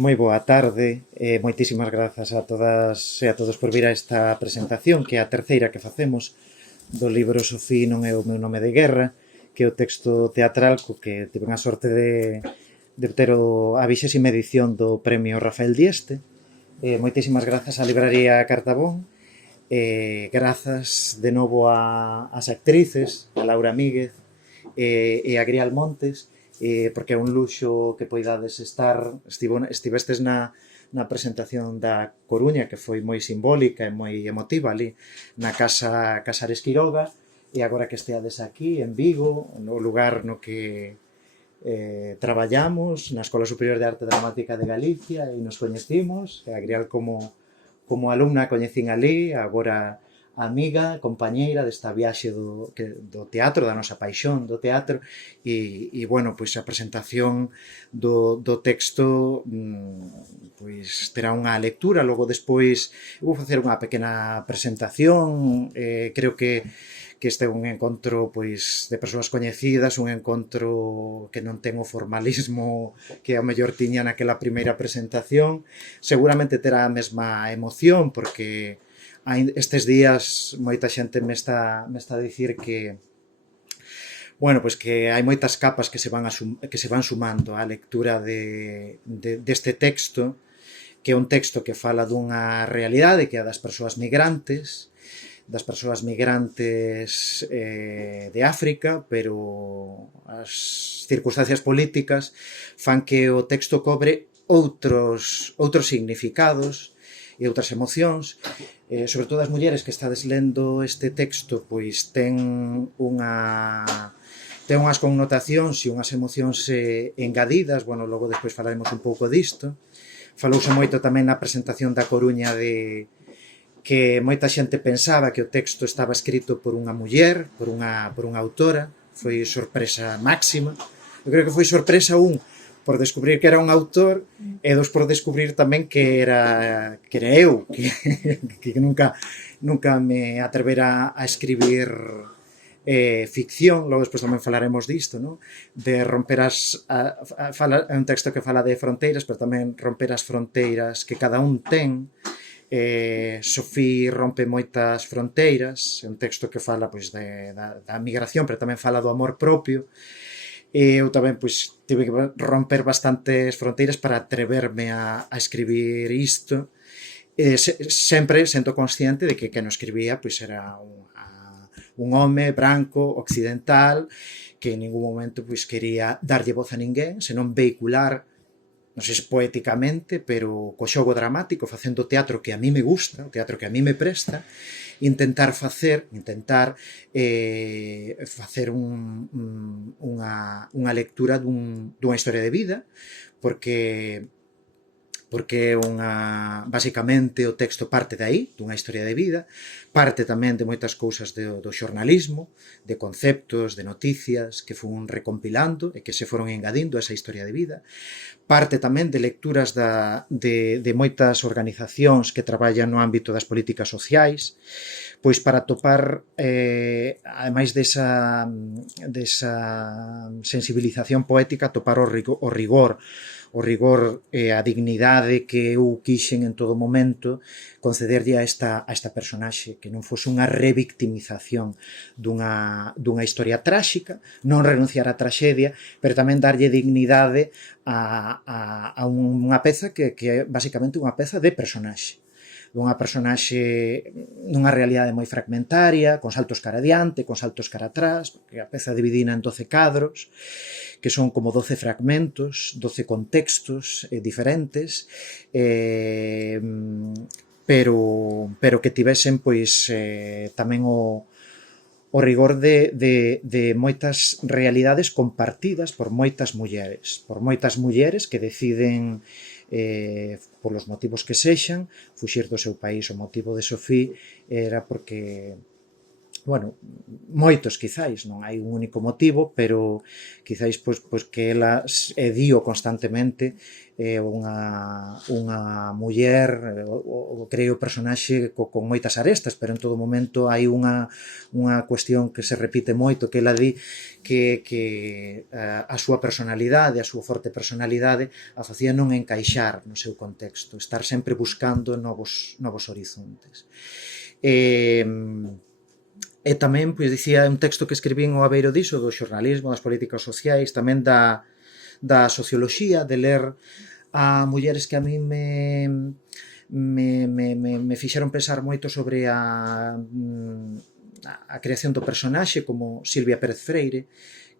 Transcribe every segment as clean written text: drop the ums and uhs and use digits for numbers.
moi boa tarde e moitísimas grazas a todas e a todos por vir a esta presentación, que é a terceira que facemos do libro Sofí non é o meu nome de guerra, que é o texto teatral co que tive a sorte de ter a 20ª edición do Premio Rafael Dieste. Moitísimas grazas á libraría Cartabón, grazas de novo ás actrices, a Laura Míguez e a Grial Montes, porque é un luxo que poidades estivestes na presentación da Coruña, que foi moi simbólica e moi emotiva ali na Casa Casares Quiroga, e agora que esteades aquí en Vigo, no lugar no que traballamos, na Escola Superior de Arte Dramática de Galicia, e nos coñecimos, a Grial como alumna coñecín ali, agora amiga, compañeira desta viaxe do teatro, da nosa paixón do teatro, e bueno, pois a presentación do texto pois terá unha lectura, logo despois vou facer unha pequena presentación, creo que este é un encontro pois de persoas coñecidas, un encontro que non ten o formalismo que ao mellor tiña naquela primeira presentación, seguramente terá a mesma emoción, porque estes días moita xente me está a dicir que bueno, pois que hai moitas capas que se van sumando á lectura deste texto, que é un texto que fala dunha realidade que é a das persoas migrantes de África, pero as circunstancias políticas fan que o texto cobre outros significados e outras emocións. Sobre todo as mulleres que estades lendo este texto, pois ten unhas connotacións e unhas emocións engadidas. Bueno, logo despois falaremos un pouco disto. Falouse moito tamén na presentación da Coruña de que moita xente pensaba que o texto estaba escrito por unha muller, por unha autora. Foi sorpresa máxima. Eu creo que foi sorpresa por descubrir que era un autor, e dos por descubrir tamén que era eu, que nunca me atrevera a escribir ficción. Logo despois tamén falaremos disto, non? De romper é un texto que fala de fronteiras, pero tamén romper as fronteiras que cada un ten. Sofí rompe moitas fronteiras, é un texto que fala pois da migración, pero tamén fala do amor propio. E eu tamén pois tive que romper bastantes fronteiras para atreverme a escribir isto, sempre sendo consciente de que non escribía pois era un home branco, occidental, que en ningún momento pois quería darlle voz a ninguén, senón vehicular, non sei se poéticamente, pero co xogo dramático, facendo teatro que a mí me gusta, o teatro que a mí me presta, intentar facer unha lectura dunha historia de vida, porque basicamente o texto parte de aí, dunha historia de vida, parte tamén de moitas cousas do xornalismo, de conceptos, de noticias que fun recompilando e que se foron engadindo a esa historia de vida, parte tamén de lecturas de moitas organizacións que traballan no ámbito das políticas sociais, pois para topar, ademais desa sensibilización poética, topar o rigor e a dignidade que eu quixen en todo momento concederlle a esta personaxe, que non fose unha revictimización dunha historia tráxica, non renunciar á traxedia, pero tamén darlle dignidade a unha peza que é basicamente unha peza de personaxe, dunha personaxe nunha realidade moi fragmentaria, con saltos cara adiante, con saltos cara atrás, porque a peza dividina en 12 cadros, que son como 12 fragmentos, 12 contextos diferentes, pero que tivesen pois tamén o rigor de moitas realidades compartidas por moitas mulleres que deciden, polos motivos que sexan, fuxir do seu país. O motivo de Sofí era porque bueno, moitos quizáis, non hai un único motivo, pero quizáis pois que ela dío constantemente unha muller, creo o personaxe con moitas arestas, pero en todo momento hai unha cuestión que se repite moito, que ela di que a súa personalidade, a súa forte personalidade a facía non encaixar no seu contexto, estar sempre buscando novos horizontes. E tamén, pois, dicía un texto que escribín ao abeiro diso, do xornalismo, das políticas sociais, tamén da socioloxía, de ler a mulleres que a mí me fixeron pensar moito sobre a creación do personaxe, como Silvia Pérez Freire,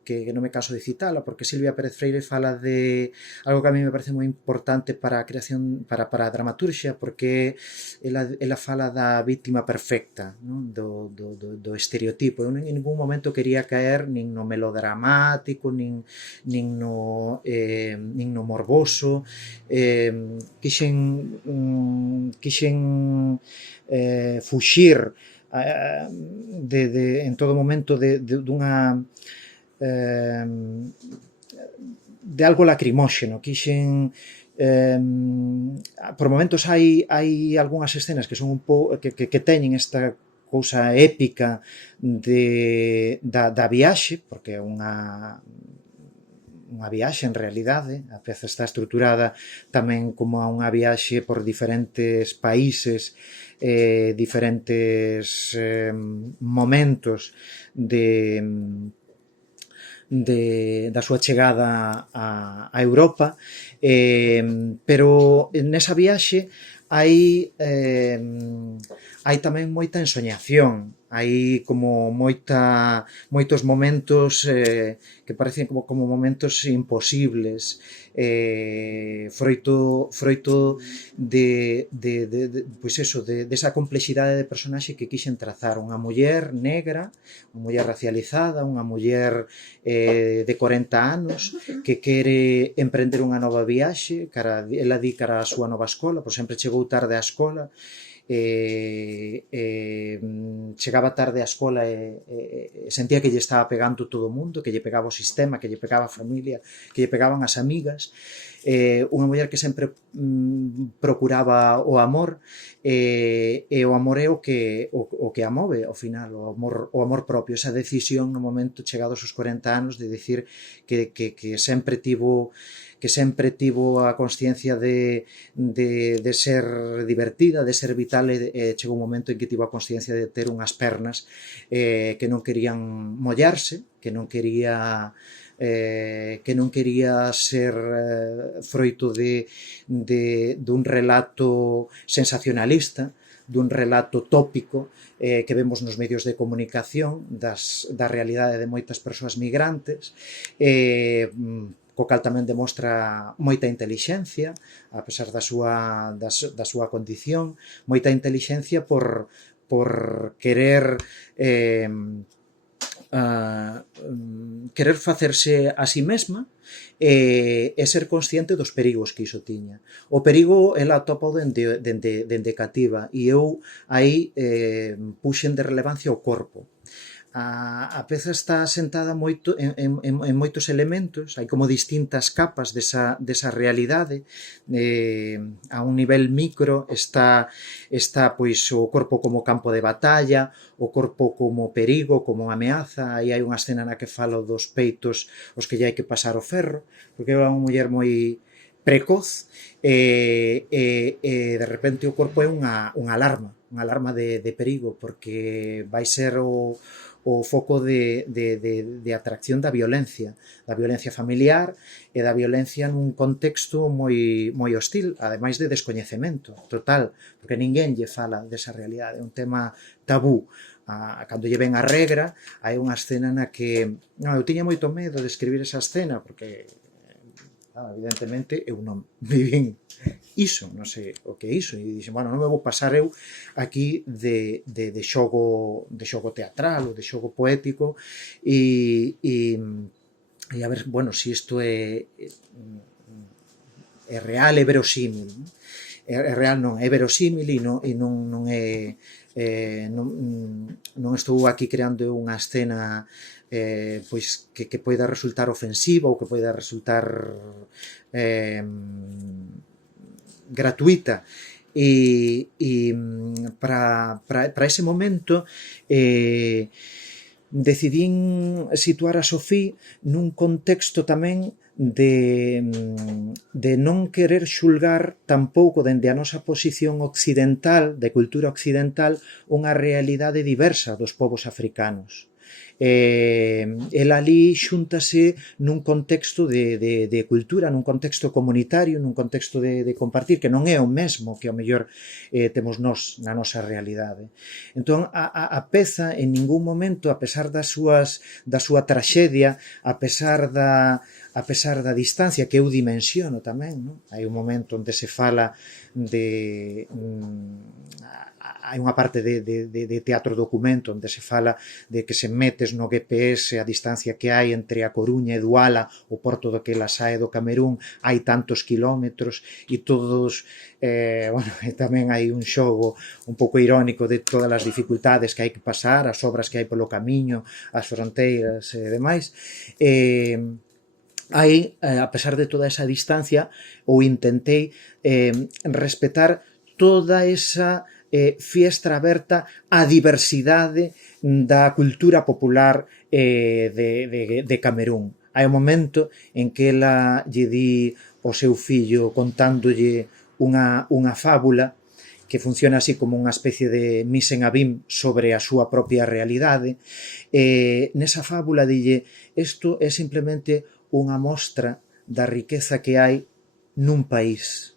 que non me caso de citala, porque Silvia Pérez Freire fala de algo que a mí me parece moi importante para a creación, para a dramaturxia, porque ela fala da víctima perfecta, non? Do estereotipo. Eu en ningún momento quería caer nin no melodramático, nin no morboso. Quixen fuxir en todo momento dunha de algo lacrimóxeno. Quixen por momentos hai algunhas escenas que son un pouco que teñen esta cousa épica da viaxe, porque é unha viaxe en realidade, a peza está estruturada tamén como unha viaxe por diferentes países, diferentes momentos da súa chegada a Europa, pero nesa viaxe hai tamén moita ensoñación, hai como moitos momentos que parecen como momentos imposibles, froito pois eso, desa complexidade de personaxe que quixen trazar, unha muller negra, unha muller racializada, unha muller de 40 anos que quere emprender unha nova viaxe, ela di cara a súa nova escola, por sempre chegou tarde á escola, chegaba tarde á escola e sentía que lle estaba pegando todo o mundo, que lle pegaba o sistema, que lle pegaba a familia, que lle pegaban as amigas. Unha muller que sempre procuraba o amor, e o amor é o que a move ao final, o amor propio, esa decisión no momento chegados aos 40 anos de dicir que sempre tivo a consciencia de ser divertida, de ser vital, e chegou un momento en que tivo a consciencia de ter unhas pernas que non querían mollarse, que non quería ser froito dun relato sensacionalista, dun relato tópico que vemos nos medios de comunicación da realidade de moitas persoas migrantes, co cal tamén demostra moita intelixencia, a pesar da súa condición, moita intelixencia por querer querer facerse a si mesma e ser consciente dos perigos que iso tiña. O perigo ela atopa dende cativa, e eu aí puxen de relevancia o corpo. A peza está asentada moito en moitos elementos, hai como distintas capas desa realidade. A un nivel micro está pois o corpo como campo de batalla, o corpo como perigo, como ameaza. Aí hai unha escena na que falo dos peitos os que lle hai que pasar o ferro, porque é unha muller moi precoz e de repente o corpo é unha alarma de perigo, porque vai ser o foco de atracción da violencia familiar e da violencia nun contexto moi hostil, ademais de descoñecemento total, porque ninguén lle fala desa realidade, é un tema tabú. Cando lle ven a regra, hai unha escena na que eu tiña moito medo de escribir esa escena, porque evidentemente eu non vivín iso, non sei o que é iso, e dixen, bueno, non me vou pasar eu aquí de xogo teatral ou de xogo poético, e a ver, bueno, se isto é real, é verosímil, é real non, é verosímil e non é non estou aquí creando unha escena pois que poida resultar ofensiva ou que poida resultar gratuita. Para ese momento decidín situar a Sofía nun contexto tamén de non querer xulgar tampouco dende a nosa posición occidental, de cultura occidental, unha realidade diversa dos povos africanos. El ali xúntase nun contexto de cultura, nun contexto comunitario, nun contexto de compartir, que non é o mesmo que ao mellor temos nós na nosa realidade. Entón, a peza en ningún momento, a pesar da súa traxedia, a pesar da distancia que eu dimensiono tamén, non? Hai un momento onde se fala de hai unha parte de teatro documento onde se fala de que se metes no GPS a distancia que hai entre a Coruña e Duala, o porto do que la sae do Camerún, hai tantos kilómetros e todos, bueno, e tamén hai un xogo un pouco irónico de todas as dificultades que hai que pasar, as obras que hai polo camiño, as fronteiras e demais. Aí, a pesar de toda esa distancia, ou intentei respetar toda esa fiestra aberta á diversidade da cultura popular de Camerún. Hai un momento en que ela lle di ao seu fillo contándolle unha fábula que funciona así como unha especie de mise en abim sobre a súa propia realidade. Nesa fábula dille, isto é simplemente unha mostra da riqueza que hai nun país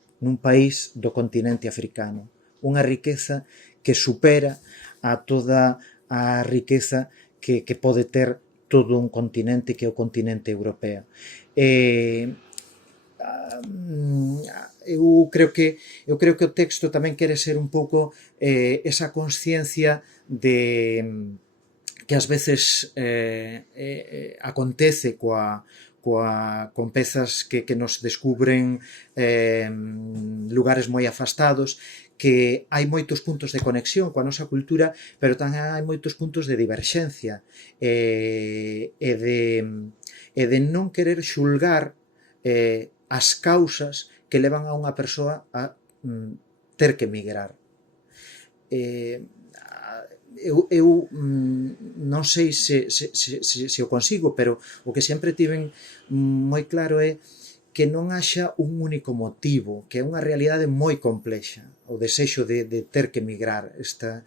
do continente africano. Unha riqueza que supera a toda a riqueza que pode ter todo un continente que é o continente europeo. Eu creo que o texto tamén quere ser un pouco esa consciencia de que ás veces acontece con pezas que nos descubren lugares moi afastados, que hai moitos puntos de conexión coa nosa cultura, pero tamén hai moitos puntos de diverxencia e de non querer xulgar as causas que levan a unha persoa a ter que migrar. Eu non sei se o consigo, pero o que sempre tiven moi claro é que non haxa un único motivo, que é unha realidade moi complexa, o desexo de ter que migrar esta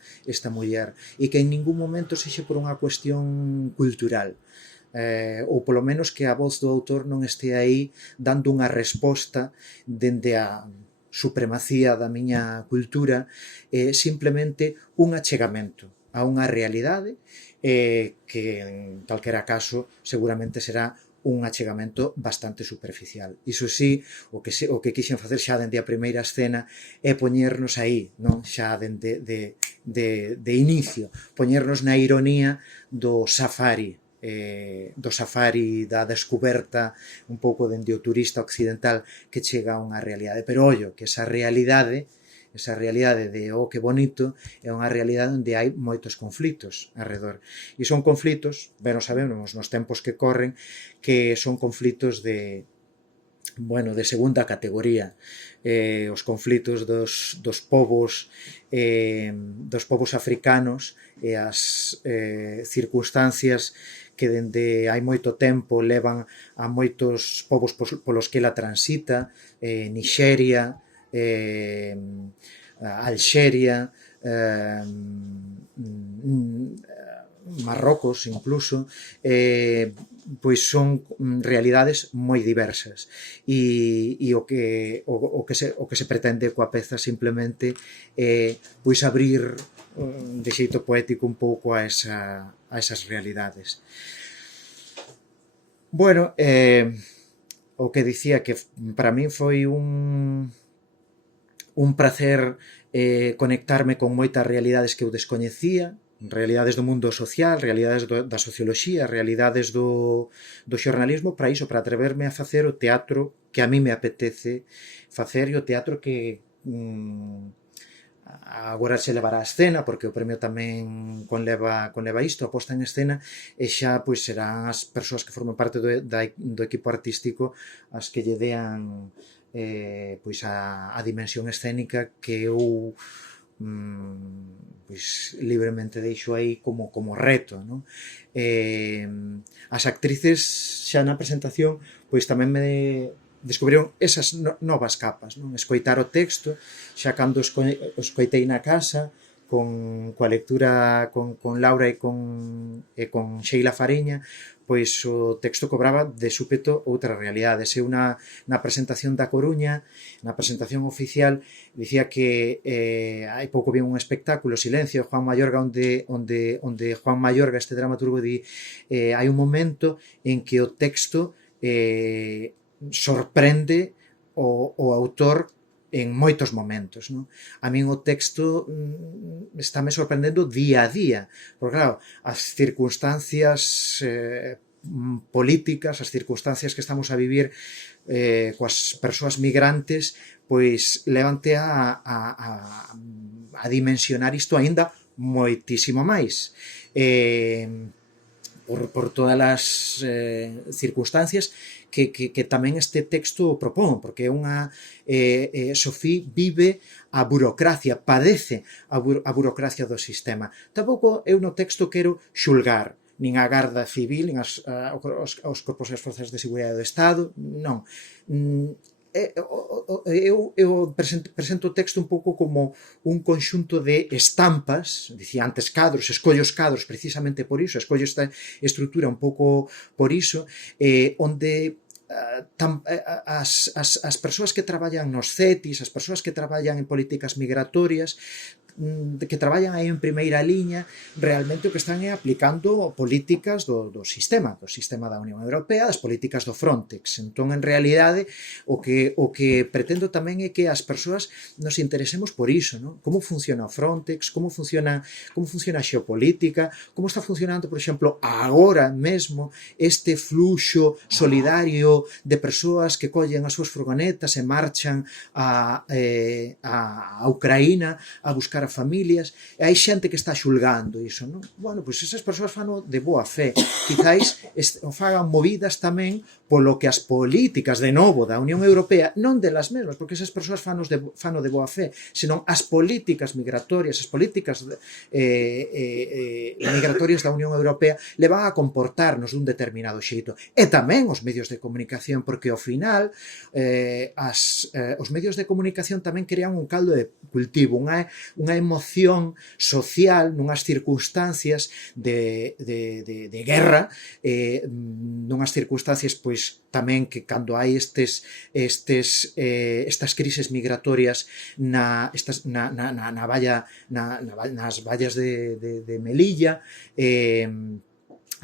muller, e que en ningún momento sexa por unha cuestión cultural, ou polo menos que a voz do autor non este aí dando unha resposta dende a supremacía da miña cultura, simplemente un achegamento a unha realidade que en calquera caso seguramente será un achegamento bastante superficial. Iso sí, o que quixen facer xa dende a primeira escena é poñernos aí, non? Xa dende de inicio, poñernos na ironía do safari, da descoberta un pouco dende o turista occidental que chega a unha realidade. Pero ollo, que esa realidade de que bonito é unha realidade onde hai moitos conflitos arredor. E son conflitos, ben o sabemos nos tempos que corren, que son conflitos de segunda categoría. Os conflitos dos povos africanos e as circunstancias que dende hai moito tempo levan a moitos povos polos que ela transita, Nixeria, Alxeria, Marrocos incluso, pois son realidades moi diversas e o que se pretende coa peza simplemente é pois abrir de xeito poético un pouco a esas realidades. Bueno, o que dicía que para min foi un placer conectarme con moitas realidades que eu descoñecía, realidades do mundo social, realidades da socioloxía, realidades do xornalismo, para iso, para atreverme a facer o teatro que a mí me apetece facer e o teatro que agora se levará a escena, porque o premio tamén conleva isto, a posta en escena, e xa pois serán as persoas que forman parte do equipo artístico as que lle dean pois a dimensión escénica que eu pois libremente deixo aí como reto, non? As actrices xa na presentación pois tamén me descubriron esas novas capas, non? Escoitar o texto, xa cando o escoitei na casa, coa lectura con Laura e con Sheila Fariña, pois o texto cobraba de súpeto outra realidade. Eu na presentación da Coruña, na presentación oficial, dicía que hai pouco vi un espectáculo, Silencio, Juan Mayorga, onde Juan Mayorga, este dramaturgo, di hai un momento en que o texto sorprende o autor en moitos momentos, non? A min o texto estáme sorprendendo día a día, porque claro, as circunstancias políticas, as circunstancias que estamos a vivir coas persoas migrantes, pois levante a dimensionar isto aínda moitísimo máis. Por todas as circunstancias que tamén este texto propón, porque é unha Sofía vive a burocracia, padece a burocracia do sistema. Tampouco eu no texto quero xulgar nin a Garda Civil, nin os corpos e as forzas de seguridade do Estado, non. Eu presento o texto un pouco como un conxunto de estampas, dicía antes cadros, escollo os cadros precisamente por iso, escollo esta estrutura un pouco por iso, onde as persoas que traballan nos CETIs, as persoas que traballan en políticas migratorias, que traballan aí en primeira liña, realmente o que están é aplicando políticas do sistema da Unión Europea, das políticas do Frontex. Entón, en realidade, o que pretendo tamén é que as persoas nos interesemos por iso, non? Como funciona o Frontex, como funciona a xeopolítica, como está funcionando, por exemplo, agora mesmo este fluxo solidario de persoas que collen as súas furgonetas e marchan a Ucraína a buscar a familias, e hai xente que está xulgando iso, non? Bueno, pois esas persoas fano de boa fe, quizáis fagan movidas tamén polo que as políticas, de novo, da Unión Europea, non delas mesmas, porque esas persoas fano de boa fe, senón as políticas migratorias, as políticas migratorias da Unión Europea levan a comportarnos dun determinado xeito. E tamén os medios de comunicación, porque ao final os medios de comunicación tamén crean un caldo de cultivo, unha emoción social nunhas circunstancias de guerra, nunhas circunstancias pois tamén que cando hai estas crises migratorias nas vallas de Melilla,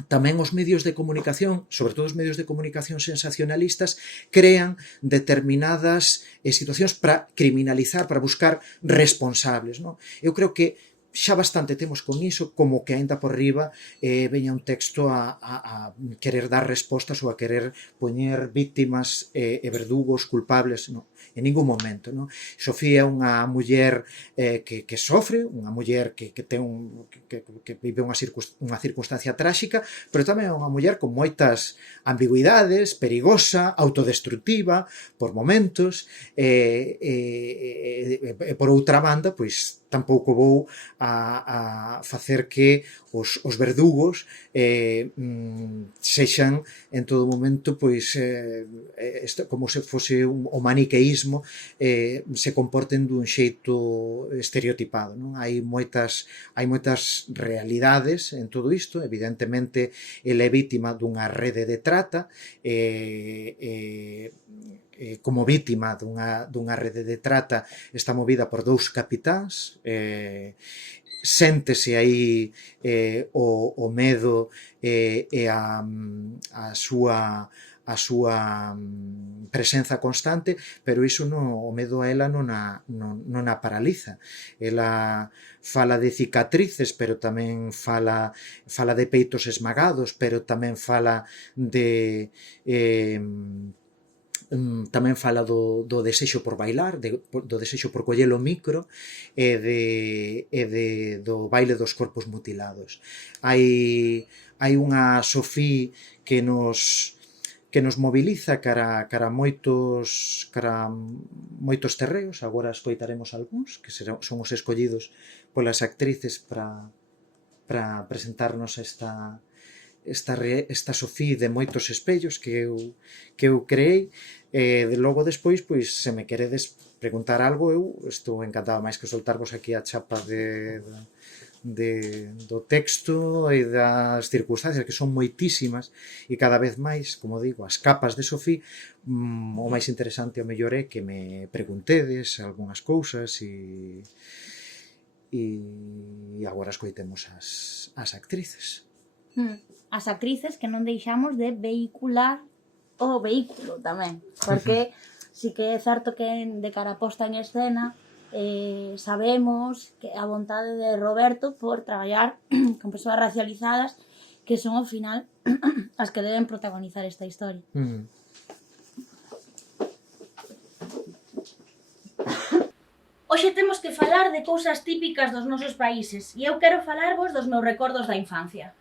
tamén os medios de comunicación, sobre todo os medios de comunicación sensacionalistas, crean determinadas situacións para criminalizar, para buscar responsables, non? Eu creo que xa bastante temos con iso, como que aínda por riba veña un texto a querer dar respostas ou a querer poñer víctimas e verdugos culpables, non, en ningún momento, non? Sofía é unha muller que sofre, unha muller que vive unha circunstancia tráxica, pero tamén é unha muller con moitas ambigüidades, perigosa, autodestructiva por momentos, e por outra banda, pois tampouco vou a facer que os verdugos sexan en todo momento pois como se fose o maniqueísmo, se comporten dun xeito estereotipado, non? Hai moitas realidades en todo isto. Evidentemente ela é vítima dunha rede de trata, como vítima dunha rede de trata está movida por dous capitáns, séntese aí o medo e a súa presenza constante, pero iso o medo a ela non a paraliza. Ela fala de cicatrices, pero tamén fala de peitos esmagados, pero tamén fala tamén fala do desexo por bailar, do desexo por coller o micro e do baile dos corpos mutilados. Hai unha Sofía que nos moviliza cara moitos terreos. Agora escoitaremos algúns, que son os escollidos polas actrices para presentarnos esta Sofía de moitos espellos que eu creei. Logo despois, pois, se me queredes preguntar algo, eu estou encantado máis que soltarvos aquí a chapa do texto e das circunstancias, que son moitísimas, e cada vez máis, como digo, as capas de Sofía. O máis interesante, o mellor, é que me preguntedes algunhas cousas e agora escoitemos as actrices. As actrices que non deixamos de vehicular o vehículo tamén, porque si que é certo que de cara a posta en escena sabemos que a vontade de Roberto por traballar con persoas racializadas que son ao final as que deben protagonizar esta historia. Hoxe temos que falar de cousas típicas dos nosos países e eu quero falarvos dos meus recordos da infancia.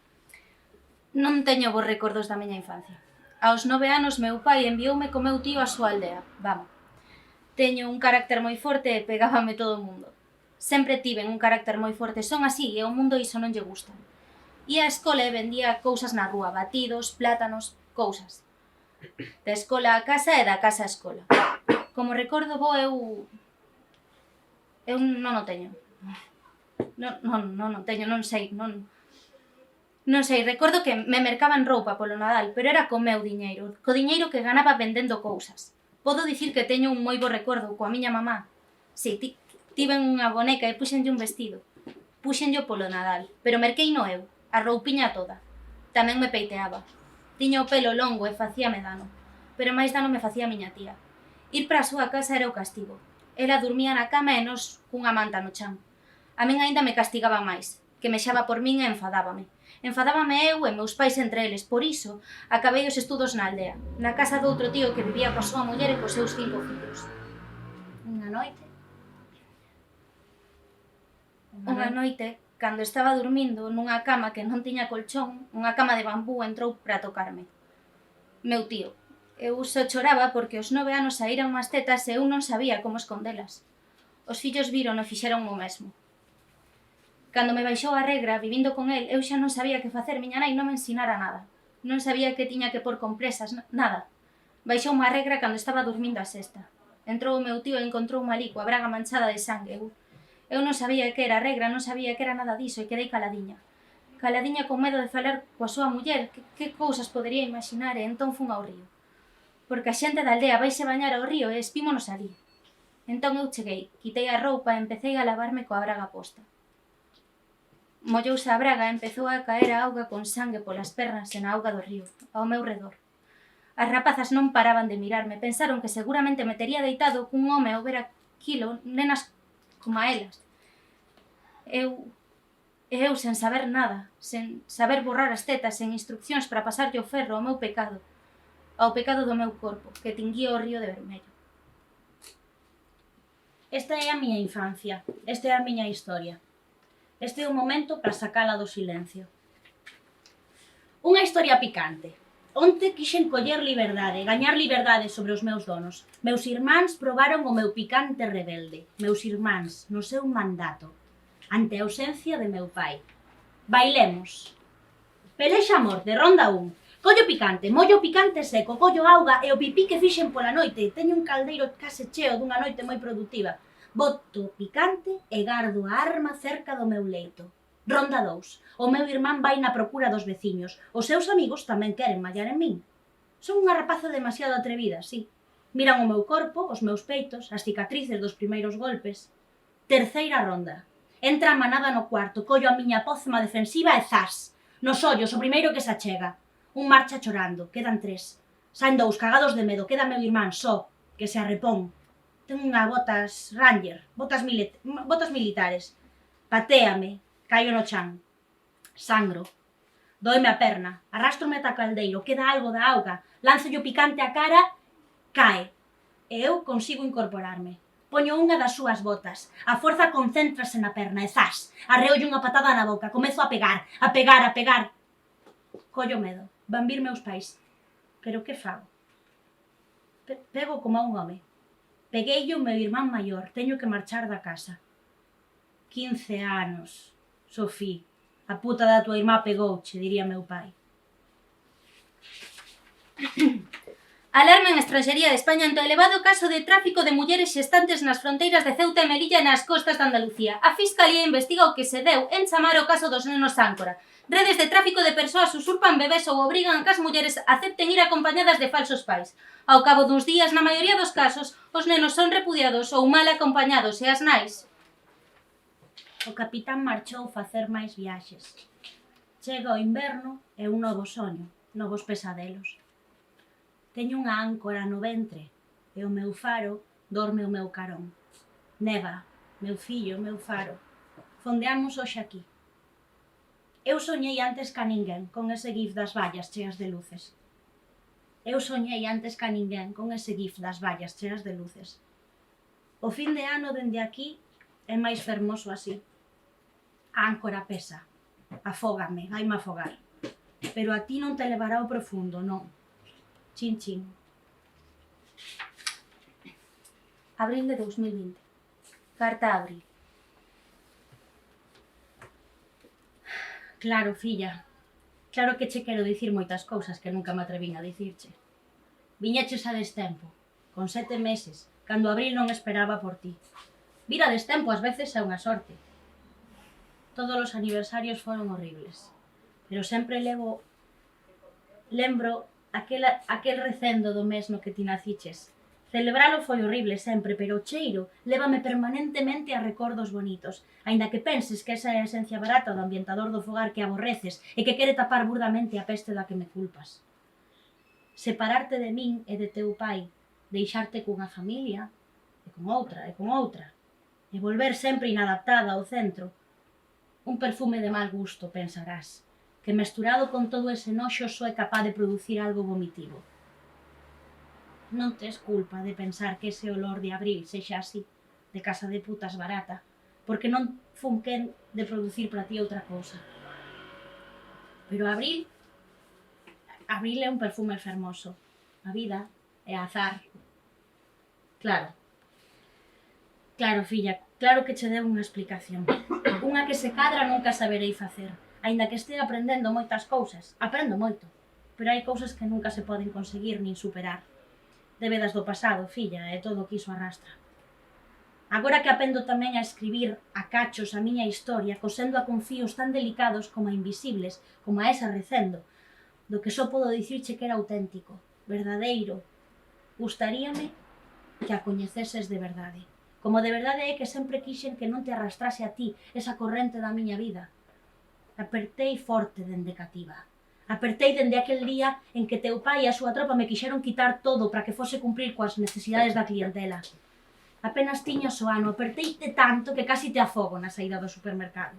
Non teño bons recordos da miña infancia. Aos 9 anos meu pai envioume co meu tío á súa aldea, vamos. Teño un carácter moi forte e pegábame todo o mundo. Sempre tiven un carácter moi forte, son así e ao mundo iso non lle gusta. Ia á escola e vendía cousas na rúa, batidos, plátanos, cousas. Da escola á casa e da casa á escola. Como recordo bo, eu non o teño. Non teño, non sei, non sei, recordo que me mercaban roupa polo Nadal, pero era co meu diñeiro, co diñeiro que ganaba vendendo cousas. Podo dicir que teño un moi bo recordo coa miña mamá. Si, tiven unha boneca e puxenlle un vestido. Puxenlle polo Nadal, pero merqueino eu, a roupiña toda. Tamén me peiteaba. Tiña o pelo longo e facíame dano, pero máis dano me facía a miña tía. Ir para a súa casa era o castigo. Ela dormía na cama e nos cunha manta no chan. A min aínda me castigaba máis, que mexaba por min e enfadábame. Enfadábame eu e meus pais entre eles, por iso acabei os estudos na aldea, na casa doutro tío que vivía coa súa muller e cos seus 5 fillos. Unha noite, cando estaba dormindo nunha cama que non tiña colchón, unha cama de bambú entrou para tocarme. Meu tío. Eu só choraba porque aos 9 anos saíran unhas tetas e eu non sabía como escondelas. Os fillos viron e fixeron o mesmo. Cando me baixou a regra, vivindo con el, eu xa non sabía que facer, miña nai non me ensinara nada. Non sabía que tiña que pôr compresas, nada. Baixou unha regra cando estaba dormindo a sesta. Entrou o meu tío e encontrou malí coa braga manchada de sangue. Eu non sabía que era regra, non sabía que era nada diso e quedei caladiña. Caladiña con medo de falar coa súa muller, que cousas podería imaginar, e entón fun ao río. Porque a xente da aldea vaise bañar ao río e espímonos alí. Entón eu cheguei, quitei a roupa e empecé a lavarme coa braga posta. Mollouse a braga e empezou a caer a auga con sangue polas pernas e na auga do río, ao meu redor. As rapazas non paraban de mirarme, pensaron que seguramente me tería deitado cun home ao ver aquilo, nenas como a elas. Eu, sen saber nada, sen saber borrar as tetas, sen instruccións para pasarlle o ferro ao meu pecado, ao pecado do meu corpo, que tinguía o río de vermello. Esta é a miña infancia, esta é a miña historia. Este é o momento para sacala do silencio. Unha historia picante. Onte quixen coller liberdade, gañar liberdade sobre os meus donos. Meus irmáns probaron o meu picante rebelde. Meus irmáns, no seu mandato, ante a ausencia de meu pai. Bailemos. Pelexa a morte, ronda 1. Collo picante, mollo picante seco, collo auga e o pipí que fixen pola noite. Teño un caldeiro case cheo dunha noite moi produtiva. Boto picante e gardo a arma cerca do meu leito. Ronda 2. O meu irmán vai na procura dos veciños. Os seus amigos tamén queren mallar en min. Son unha rapaza demasiado atrevida, sí. Miran o meu corpo, os meus peitos, as cicatrices dos primeiros golpes. Terceira ronda. Entra a manada no cuarto, collo a miña pócema defensiva e zas. Nos ollos, o primeiro que se achega. Un marcha chorando, quedan 3. Saen 2 cagados de medo, queda meu irmán só, que se arrepón. Ten unha botas ranger, botas militares. Patéame, caio no chan. Sangro. Doime a perna, arrástrome ata caldeiro, queda algo da auga, lánzollo picante a cara cae, e eu consigo incorporarme. Poño unha das súas botas, a forza concéntrase na perna e zas, arreolle unha patada na boca, comezo a pegar, a pegar, a pegar. Collo medo, van vir meus pais. Pero que fago? Pego como a un home. Pegueille o meu irmán maior, teño que marchar da casa. 15 anos, Sofí, a puta da tua irmá pegouche, diría meu pai. Alarma en estranxería de España ante o elevado caso de tráfico de mulleres xestantes nas fronteiras de Ceuta e Melilla nas costas de Andalucía. A Fiscalía investiga o que se deu en chamar o caso dos nenos Áncora. Redes de tráfico de persoas usurpan bebés ou obrigan a que as mulleres acepten ir acompañadas de falsos pais. Ao cabo duns días, na maioría dos casos, os nenos son repudiados ou mal acompañados e as nais. O capitán marchou facer máis viaxes. Chega o inverno e un novo soño, novos pesadelos. Teño unha áncora no ventre e o meu faro dorme o meu carón. Neva, meu fillo, meu faro, fondeamos hoxe aquí. Eu soñei antes ca ninguén con ese gif das vallas cheas de luces. Eu soñei antes ca ninguén con ese gif das vallas cheas de luces. O fin de ano dende aquí é máis fermoso así. A áncora pesa, afógame, vaime afogar. Pero a ti non te levará ao profundo, non. Chin, chin. Abril de 2020. Carta a Abril. Claro, filla. Claro que che quero dicir moitas cousas que nunca me atrevín a dicirche. Viñeches a destempo, con 7 meses, cando Abril non esperaba por ti. Vir a destempo ás veces é unha sorte. Todos os aniversarios foron horribles, pero sempre lembro aquel recendo do mes no que ti naciches. Celebralo foi horrible sempre, pero o cheiro lévame permanentemente a recordos bonitos, aínda que penses que esa é a esencia barata do ambientador do fogar que aborreces e que quere tapar burdamente a peste da que me culpas. Separarte de min e de teu pai, deixarte cunha familia, e con outra, e volver sempre inadaptada ao centro. Un perfume de mal gusto, pensarás, que mesturado con todo ese noxo só é capaz de producir algo vomitivo. Non tes culpa de pensar que ese olor de Abril sexa así, de casa de putas barata, porque non fun quen de producir para ti outra cousa. Pero Abril é un perfume fermoso. A vida é azar. Claro, filla, claro que che deu unha explicación. Unha que se cadra nunca saberei facer. Aínda que estea aprendendo moitas cousas, aprendo moito, pero hai cousas que nunca se poden conseguir nin superar. Débedas do pasado, filla, e todo o que iso arrastra. Agora que aprendo tamén a escribir a cachos a miña historia, cosendo a con fíos tan delicados como a invisibles, como a esa recendo, do que só podo dicirche que era auténtico, verdadeiro. Gustaríame que a coñeceses de verdade. Como de verdade é que sempre quixen que non te arrastrase a ti esa corrente da miña vida. Apertei forte dende cativa. Apertei dende aquel día en que teu pai e a súa tropa me quixeron quitar todo para que fose cumprir coas necesidades da clientela. Apenas tiñas o ano, aperteite tanto que casi te afogo na saída do supermercado.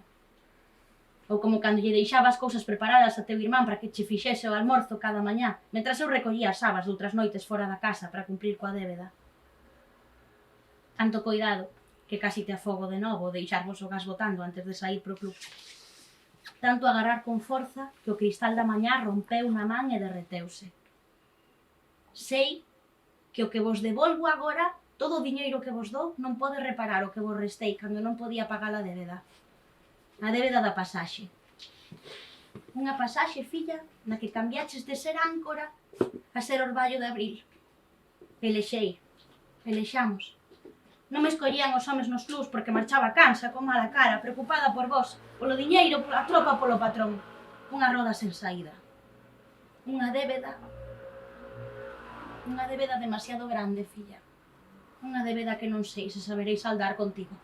Ou como cando lle deixaba as cousas preparadas a teu irmán para que che fixese o almorzo cada mañá, mentras eu recollía as sabas de outras noites fora da casa para cumprir coa débeda. Tanto cuidado, que casi te afogo de novo, deixarvos o gas botando antes de sair pro club. Tanto agarrar con forza que o cristal da mañá rompeu na man e derreteuse. Sei que o que vos devolvo agora, todo o diñeiro que vos dou, non pode reparar o que vos restei cando non podía pagar a débeda. A débeda da pasaxe. Unha pasaxe, filla, na que cambiaches de ser áncora a ser orballo de Abril. Pelexamos. Non me escollían os homes nos clubs porque marchaba cansa, con mala cara, preocupada por vos, polo diñeiro, pola tropa, polo patrón. Unha roda sen saída. Unha débeda demasiado grande, filla. Unha débeda que non sei se saberei saldar contigo.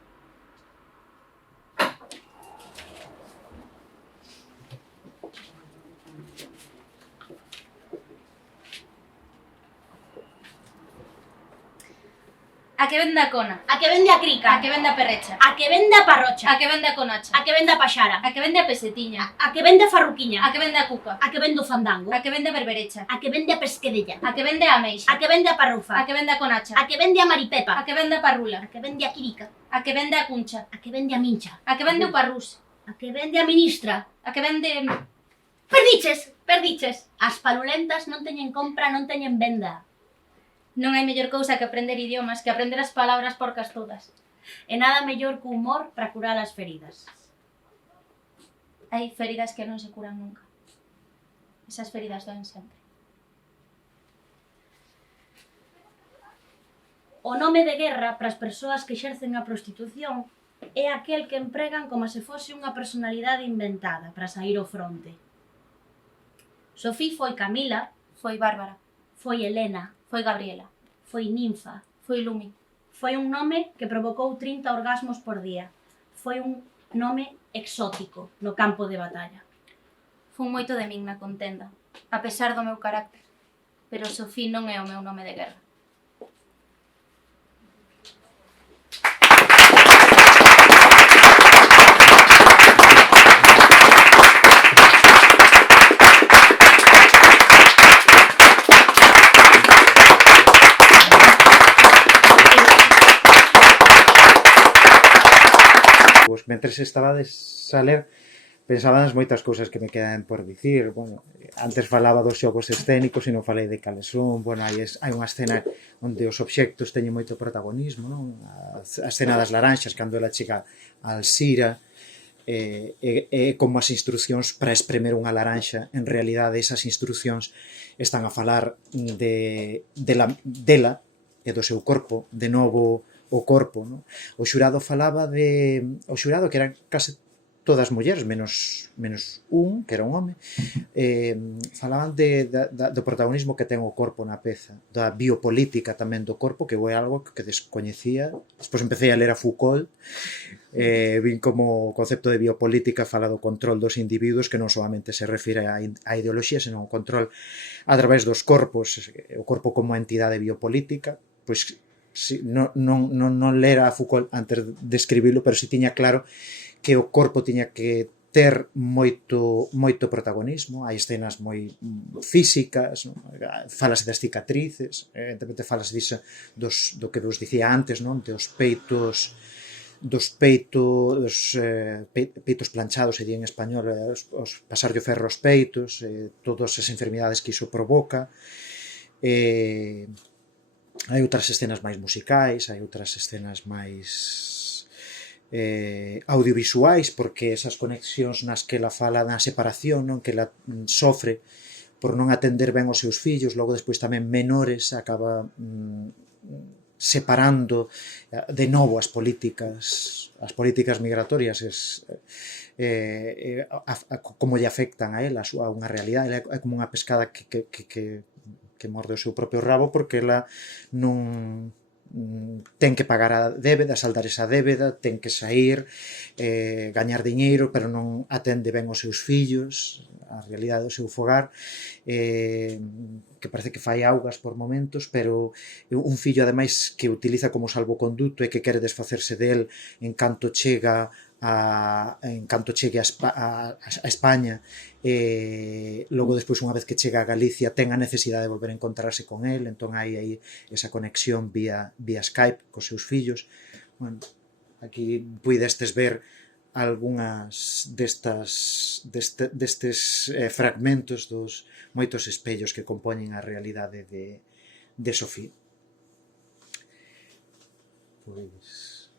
A A que vende a cona. A que vende a crica. A que vende a perrecha. A que vende a parrocha. A que vende a conacha. A que vende a paxara. A que vende a pesetiña. A que vende a farruquiña. A que vende a cuca. A que vende o fandango. A que vende a berberecha. A que vende a pesquedella. A que vende a ameixa. A que vende a parrufa. A que vende a conacha. A que vende a maripepa. A que vende a parrula. A que vende a quirica. A que vende a cuncha. A que vende a mincha. A que vende o parrús. A que vende a ministra. A que vende... Perdiches, perdiches. As palulentas non teñen compra, non teñen venda. Non hai mellor cousa que aprender idiomas, que aprender as palabras porcas todas. E nada mellor que o humor para curar as feridas. Hai feridas que non se curan nunca. Esas feridas doen sempre. O nome de guerra para as persoas que exercen a prostitución é aquel que empregan como se fose unha personalidade inventada para sair ao fronte. Sofí foi Camila, Foi Bárbara. foi Helena, Foi Gabriela. foi Ninfa. Foi Lumi. Foi un nome que provocou 30 orgasmos por día. Foi un nome exótico no campo de batalla. Fun moito de min na contenda, a pesar do meu carácter. Pero Sofí non é o meu nome de guerra. Pois, mentres estabades a ler, pensaba nas moitas cousas que me quedan por dicir. Bueno, antes falaba dos xogos escénicos e non falei de cales son. Bueno, hai unha escena onde os obxectos teñen moito protagonismo, non? A escena das laranxas, cando ela chega a Alzira, é como as instruccións para espremer unha laranxa. En realidade, esas instruccións están a falar dela e do seu corpo, de novo o corpo, non? O xurado falaba o xurado que eran case todas mulleres, menos un, que era un home, falaban do protagonismo que ten o corpo na peza, da biopolítica tamén do corpo, que é algo que descoñecía. Despois empecé a ler a Foucault, vin como o concepto de biopolítica fala do control dos individuos, que non solamente se refire á ideoloxía, senón ao control a través dos corpos, o corpo como entidade biopolítica. Pois non lera a Foucault antes de escribilo, pero si tiña claro que o corpo tiña que ter moito protagonismo. Hai escenas moi físicas, non? Falase das cicatrices, evidentemente falase disso do que vos dicía antes, non? Dos peitos planchados, sería en español, os pasarlle o ferro aos peitos, todas as enfermidades que iso provoca. Hai outras escenas máis musicais, hai outras escenas máis audiovisuais, porque esas conexións nas que ela fala da separación, non? Que ela sofre por non atender ben os seus fillos, logo despois tamén menores, acaba separando de novo as políticas migratorias, como lle afectan a ela, a unha realidade. É como unha pescada que morde o seu propio rabo, porque ela non ten que pagar a débeda, saldar esa débeda, ten que sair, gañar diñeiro, pero non atende ben os seus fillos, a realidade do seu fogar, que parece que fai augas por momentos, pero un fillo ademais que utiliza como salvoconduto e que quere desfacerse del en canto chegue a España. Logo despois, unha vez que chega a Galicia, ten a necesidade de volver a encontrarse con el, entón hai aí esa conexión vía Skype cos seus fillos. Bueno, aquí puidestes ver algunhas destes fragmentos dos moitos espellos que compoñen a realidade de Sofía. Pois,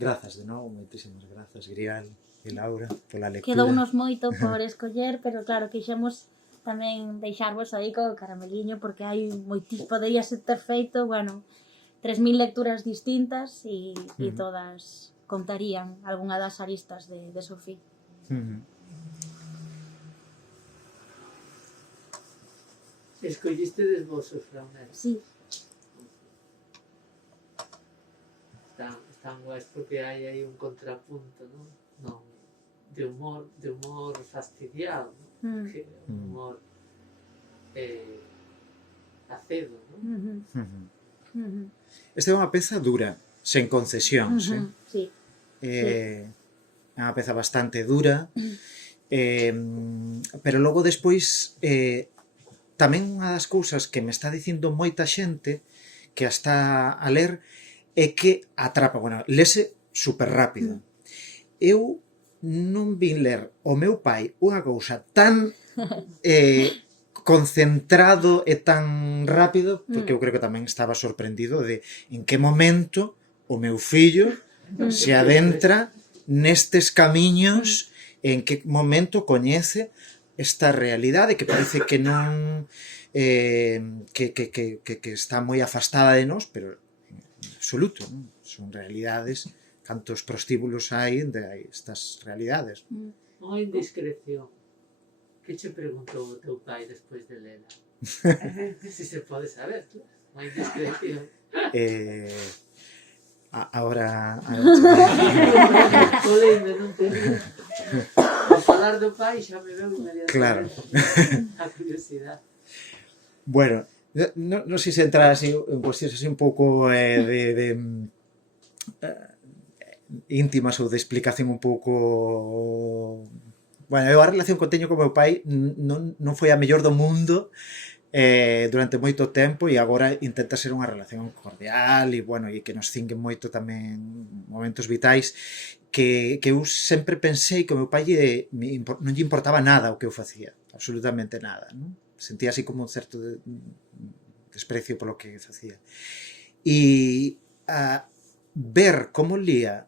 grazas de novo, moitísimas grazas, Grial e Laura, pola lectura. Quedounos moito por escoller, pero claro, quixemos tamén deixarvos aí co carameliño, porque hai podría ser ter feito, bueno, 3000 lecturas distintas e todas contarían algunha das aristas de Sofí. Escollistedes vos os fragmentos? Sí. Están guais porque hai aí un contrapunto, non? De humor fastidiado, non? Que humor acedo, non? Esta é unha peza dura, sen concesións, Sí. É unha peza bastante dura, pero logo despois tamén unha das cousas que me está dicindo moita xente que a está a ler é que atrapa, bueno, lese super rápido. Eu non vin ler o meu pai unha cousa tan concentrado e tan rápido, porque eu creo que tamén estaba sorprendido de en que momento o meu fillo se adentra nestes camiños, en que momento coñece esta realidade que parece que non que está moi afastada de nós, pero en absoluto, non? Son realidades, cantos prostíbulos hai de estas realidades. Unha indiscreción. Que che preguntou o teu pai despois de lela? Si se pode saber, claro. Unha indiscreción. Ahora Coleime, non te digo. Ao falar do pai xa me veo inmediatamente. Claro. A curiosidade. Bueno, non sei se entrar así en cuestións así un pouco íntimas ou de explicación un pouco... Bueno, eu a relación que teño co meu pai non foi a mellor do mundo durante moito tempo e agora intenta ser unha relación cordial e, bueno, e que nos cinguen moito tamén momentos vitais que eu sempre pensei que o meu pai non lle importaba nada o que eu facía, absolutamente nada, non? Sentía así como un certo desprecio polo que facía. E ver como lía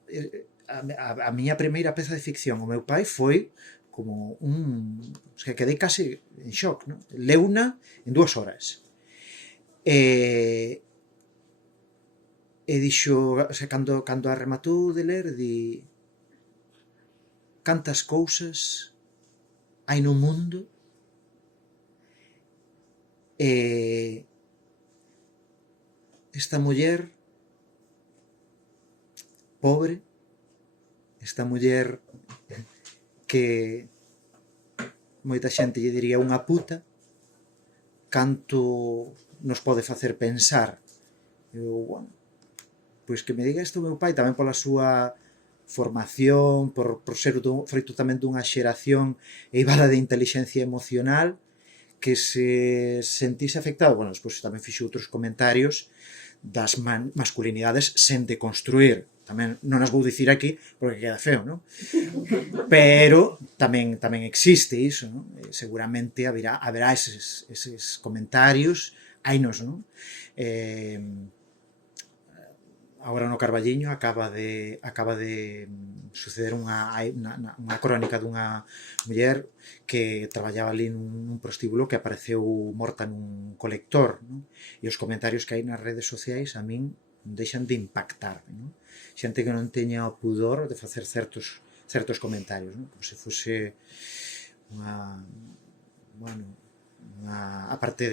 a miña primeira peza de ficción o meu pai foi como o sea, quedei case en shock, non? Leuna en 2 horas. E dixo, o sea, cando a rematou de ler, di cantas cousas hai no mundo esta muller pobre, esta muller que moita xente lle diría unha puta, canto nos pode facer pensar. Eu, bueno, pois que me diga isto o meu pai tamén pola súa formación, por ser froito tamén dunha xeración eivada de intelixencia emocional, que se sentise afectado. Bueno, despois tamén fixo outros comentarios das masculinidades sen deconstruir. Tamén non as vou dicir aquí porque queda feo, non? Pero tamén existe iso, non? Seguramente haberá eses comentarios, hainos, non? Agora no Carballiño acaba de suceder unha crónica dunha muller que traballaba ali nun prostíbulo que apareceu morta nun colector, non? E os comentarios que hai nas redes sociais a min deixan de impactar, non? Xente que non teña o pudor de facer certos comentarios, non? Como se fose a parte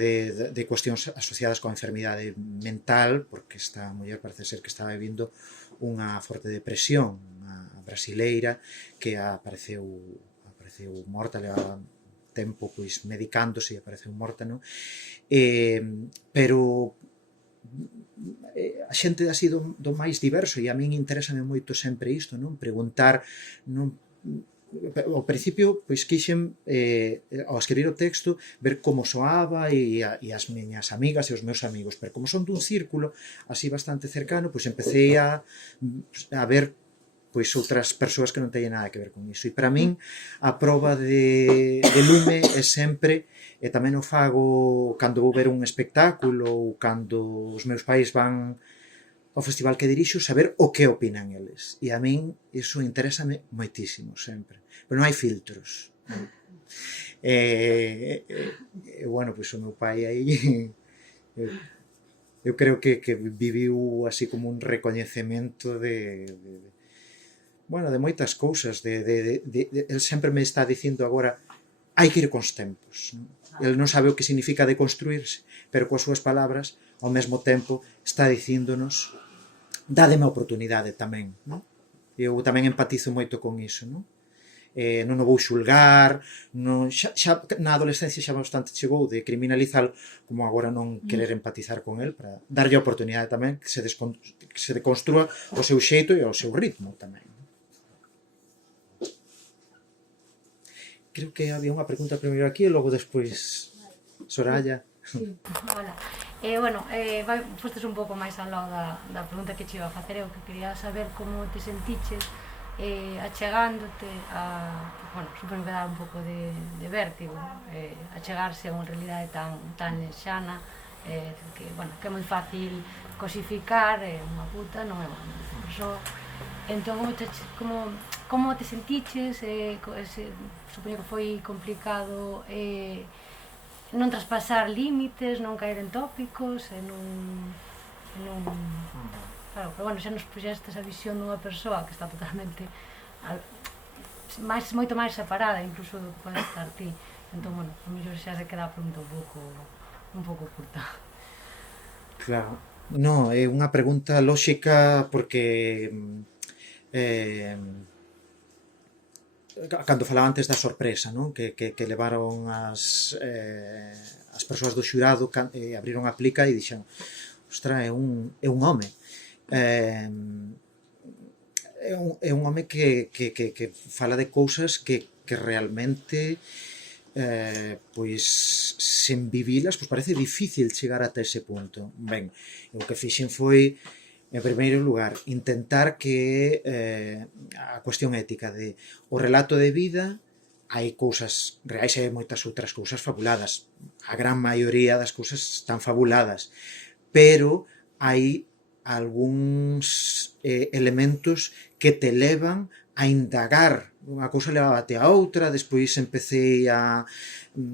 de cuestións asociadas coa enfermidade mental, porque esta muller parece ser que estaba vivindo unha forte depresión, unha brasileira que apareceu morta, levaba tempo pois medicándose e apareceu morta, non? Pero a xente así do máis diverso, e a min interésame moito sempre isto, non? Preguntar, non? Ao principio, pois quixen ao escribir o texto ver como soaba e as miñas amigas e os meus amigos, pero como son dun círculo así bastante cercano, pois empecé a ver pois outras persoas que non teñen nada que ver con iso. E para min a proba de lume é sempre, e tamén o fago cando vou ver un espectáculo ou cando os meus pais van ao festival que dirixo, saber o que opinan eles. E a min iso interésame moitísimo sempre. Pero non hai filtros. Bueno, pois o meu pai aí eu creo que viviu así como un recoñecemento de moitas cousas. El sempre me está dicindo agora hai que ir cos tempos. El non sabe o que significa deconstruirse, pero coas súas palabras ao mesmo tempo está dicíndonos dádeme a oportunidade tamén, non? Eu tamén empatizo moito con iso, non? non o vou xulgar, non, xa na adolescencia xa bastante chegou de criminalizalo, como agora non querer empatizar con el, para darlle a oportunidade tamén que se deconstrúa o seu xeito e o seu ritmo tamén. Creo que había unha pregunta primeiro aquí e logo despois Soraya. Sí. Hola. Fostes un pouco máis ao lado da pregunta que che iba a facer. Eu que quería saber como te sentiches achegándote a... Bueno, supongo que dá un pouco de vértigo achegarse a unha realidade tan lexana, que é moi fácil cosificar, unha puta non é unha persoa. Entón, como te sentiches? Supoño que foi complicado non traspasar límites, non caer en tópicos, Claro, pero bueno, xa nos puxestes a visión dunha persoa que está totalmente moito máis separada, incluso do que pode estar ti. Entón, bueno, a mellor xa se queda a pregunta un pouco curta. Claro, non, é unha pregunta lóxica porque cando falaba antes da sorpresa, non? Que levaron as persoas do xurado, abriron a plica e dixeron: ostra, é un home. É un home que fala de cousas que realmente pois sen vivilas pois parece difícil chegar ata ese punto. Ben, o que fixen foi, en primeiro lugar, intentar que a cuestión ética de o relato de vida, hai cousas reais e moitas outras cousas fabuladas, a gran maioría das cousas están fabuladas, pero hai algúns elementos que te levan a indagar. Unha cousa levaba a outra, despois empecé a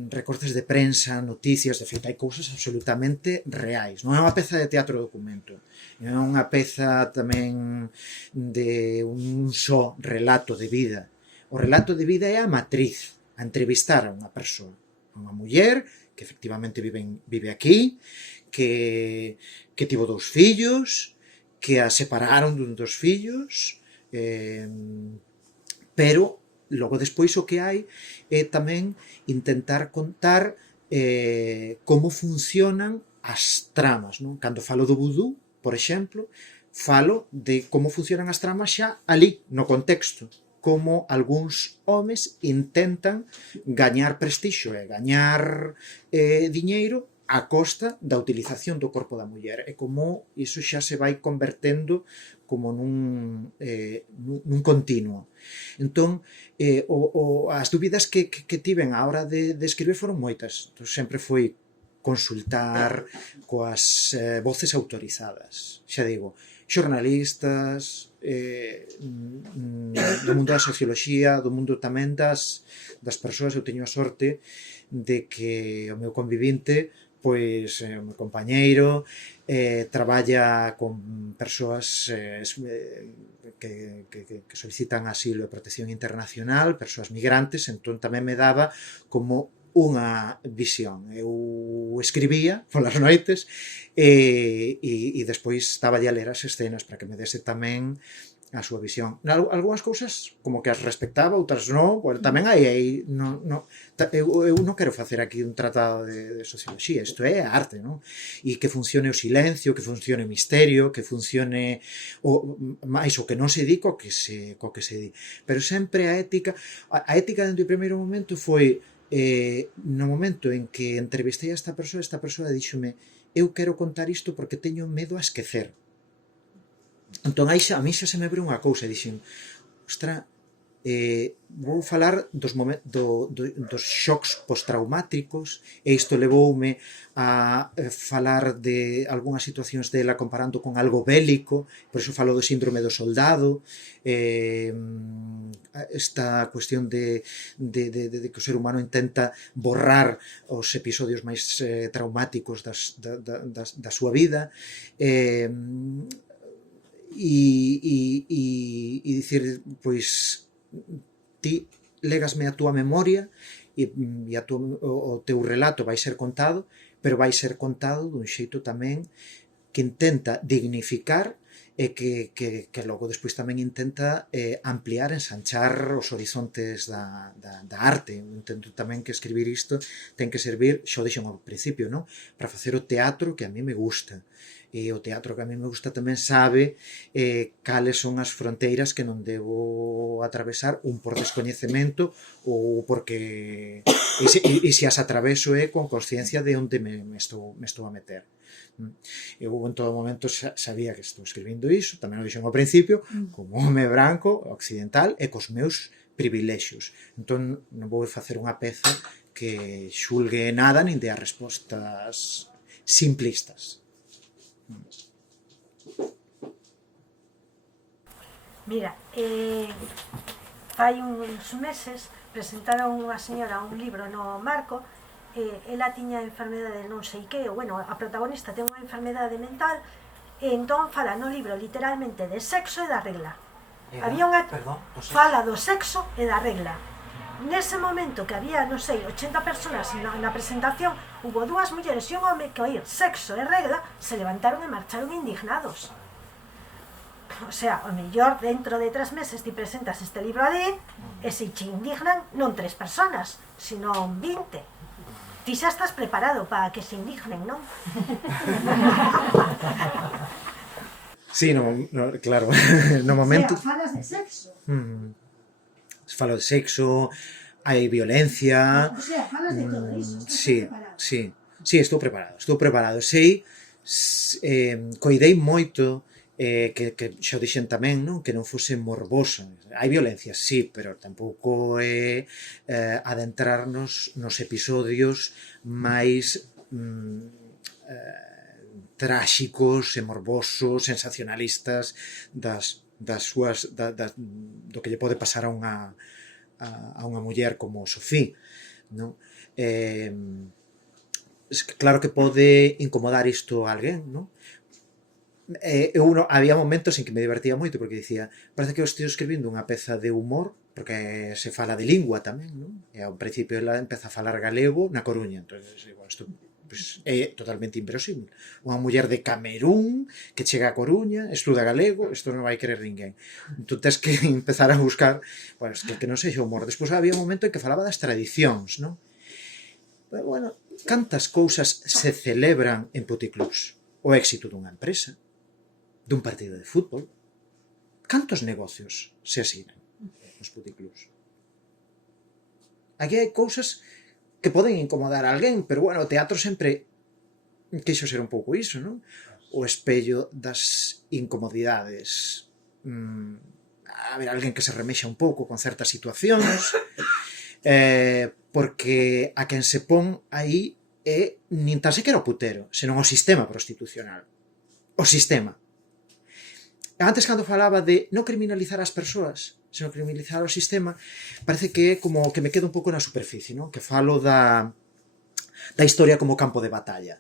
recortes de prensa, noticias, de feito hai cousas absolutamente reais. Non é unha peza de teatro documento, é unha peza tamén de un só relato de vida. O relato de vida é a matriz, a entrevistar a unha persoa, a unha muller que efectivamente vive aquí, que tivo 2 fillos, que a separaron dun dos fillos, pero logo despois o que hai é tamén intentar contar como funcionan as tramas, non? Cando falo do vudú, por exemplo, falo de como funcionan as tramas xa ali, no contexto, como algúns homes intentan gañar prestixio e gañar diñeiro a costa da utilización do corpo da muller, e como iso xa se vai convertendo como nun continuo. Entón, as dúbidas que tiven á hora de escribir foron moitas. Entón, sempre foi consultar coas voces autorizadas, xa digo, xornalistas, do mundo da socioloxía, do mundo tamén das persoas. Eu teño a sorte de que o meu convivinte, pois o meu compañeiro, traballa con persoas que solicitan asilo e protección internacional, persoas migrantes, entón tamén me daba como unha visión. Eu escribía polas noites e despois estaba a ler as escenas para que me dese tamén a súa visión. Algúnas cousas como que as respectaba, outras non, tamén hai eu non quero facer aquí un tratado de socioloxía, isto é arte, non? E que funcione o silencio, que funcione o misterio, que funcione máis o que non se di co que se di. Pero sempre a ética dentro do primeiro momento foi no momento en que entrevistei a esta persoa díxome: eu quero contar isto porque teño medo a esquecer. Entón, a mí xa se me abriu unha cousa, dixen: ostra, vou falar dos xocs postraumáticos, e isto levoume a falar de algunhas situacións dela comparando con algo bélico, por iso falo do síndrome do soldado, esta cuestión de que o ser humano intenta borrar os episodios máis traumáticos da súa vida, e dicir, pois ti légasme a túa memoria e o teu relato vai ser contado, pero vai ser contado dun xeito tamén que intenta dignificar e que logo despois tamén intenta ampliar, ensanchar os horizontes da arte. Intento tamén que escribir isto ten que servir, xo dixen ao principio, non? Para facer o teatro que a mí me gusta. E o teatro que a mí me gusta tamén sabe cales son as fronteiras que non debo atravesar, un por descoñecemento ou porque e se as atraveso é con consciencia de onde me estou a meter. Eu en todo momento sabía que estou escribindo iso, tamén o dixen ao principio, como home branco, occidental e cos meus privilexios. Entón non vou facer unha peza que xulgue nada nin dea respostas simplistas. Mira, hai uns meses presentaron unha señora un libro no Marco. Ela tiña enfermedade non sei que, bueno, a protagonista ten unha enfermedade mental, e entón fala no libro literalmente de sexo e da regla. Había unha fala do sexo e da regla. Nese momento que había, non sei, 80 personas na presentación, hubo dúas mulleres e un home que oír sexo e regla se levantaron e marcharon indignados. O sea, o mellor dentro de 3 meses ti presentas este libro ali e se che indignan non 3 personas, sino 20. Ti xa estás preparado para que se indignen, non? Sí, claro, no momento... O sea, falas de sexo. Falo de sexo, hai violencia... O sea, falas de todo iso. Sí, estou preparado. Sei, coidei moito que xo dixen tamén, non? Que non fose morboso. Hai violencia, sí, pero tampouco é adentrarnos nos episodios máis tráxicos e morbosos, sensacionalistas das súas do que lle pode pasar a unha muller como Sofía, non? Claro que pode incomodar isto a alguén, non? Había momentos en que me divertía moito porque dicía, parece que eu estou escribindo unha peza de humor, porque se fala de lingua tamén, non? E ao principio ela empeza a falar galego na Coruña, entón isto é totalmente inverosímil. Unha muller de Camerún que chega a Coruña, estuda galego, isto non vai querer ninguén. Entón tens que empezar a buscar que non sexa humor. Despois había un momento en que falaba das tradicións, non? Pero, bueno, cantas cousas se celebran en puticlubs? O éxito dunha empresa, dun partido de fútbol. Cantos negocios se asinan nos puticlubs? Aquí hai cousas que poden incomodar a alguén, pero, bueno, o teatro sempre quixo ser un pouco iso, non? O espello das incomodidades. A ver, alguén que se remexa un pouco con certas situacións, porque a quen se pon aí é nin tan sequera o putero, senón o sistema prostitucional. O sistema. Antes, cando falaba de non criminalizar as persoas, senón criminalizar o sistema, parece que é como que me quedo un pouco na superficie, non? Que falo da historia como campo de batalla.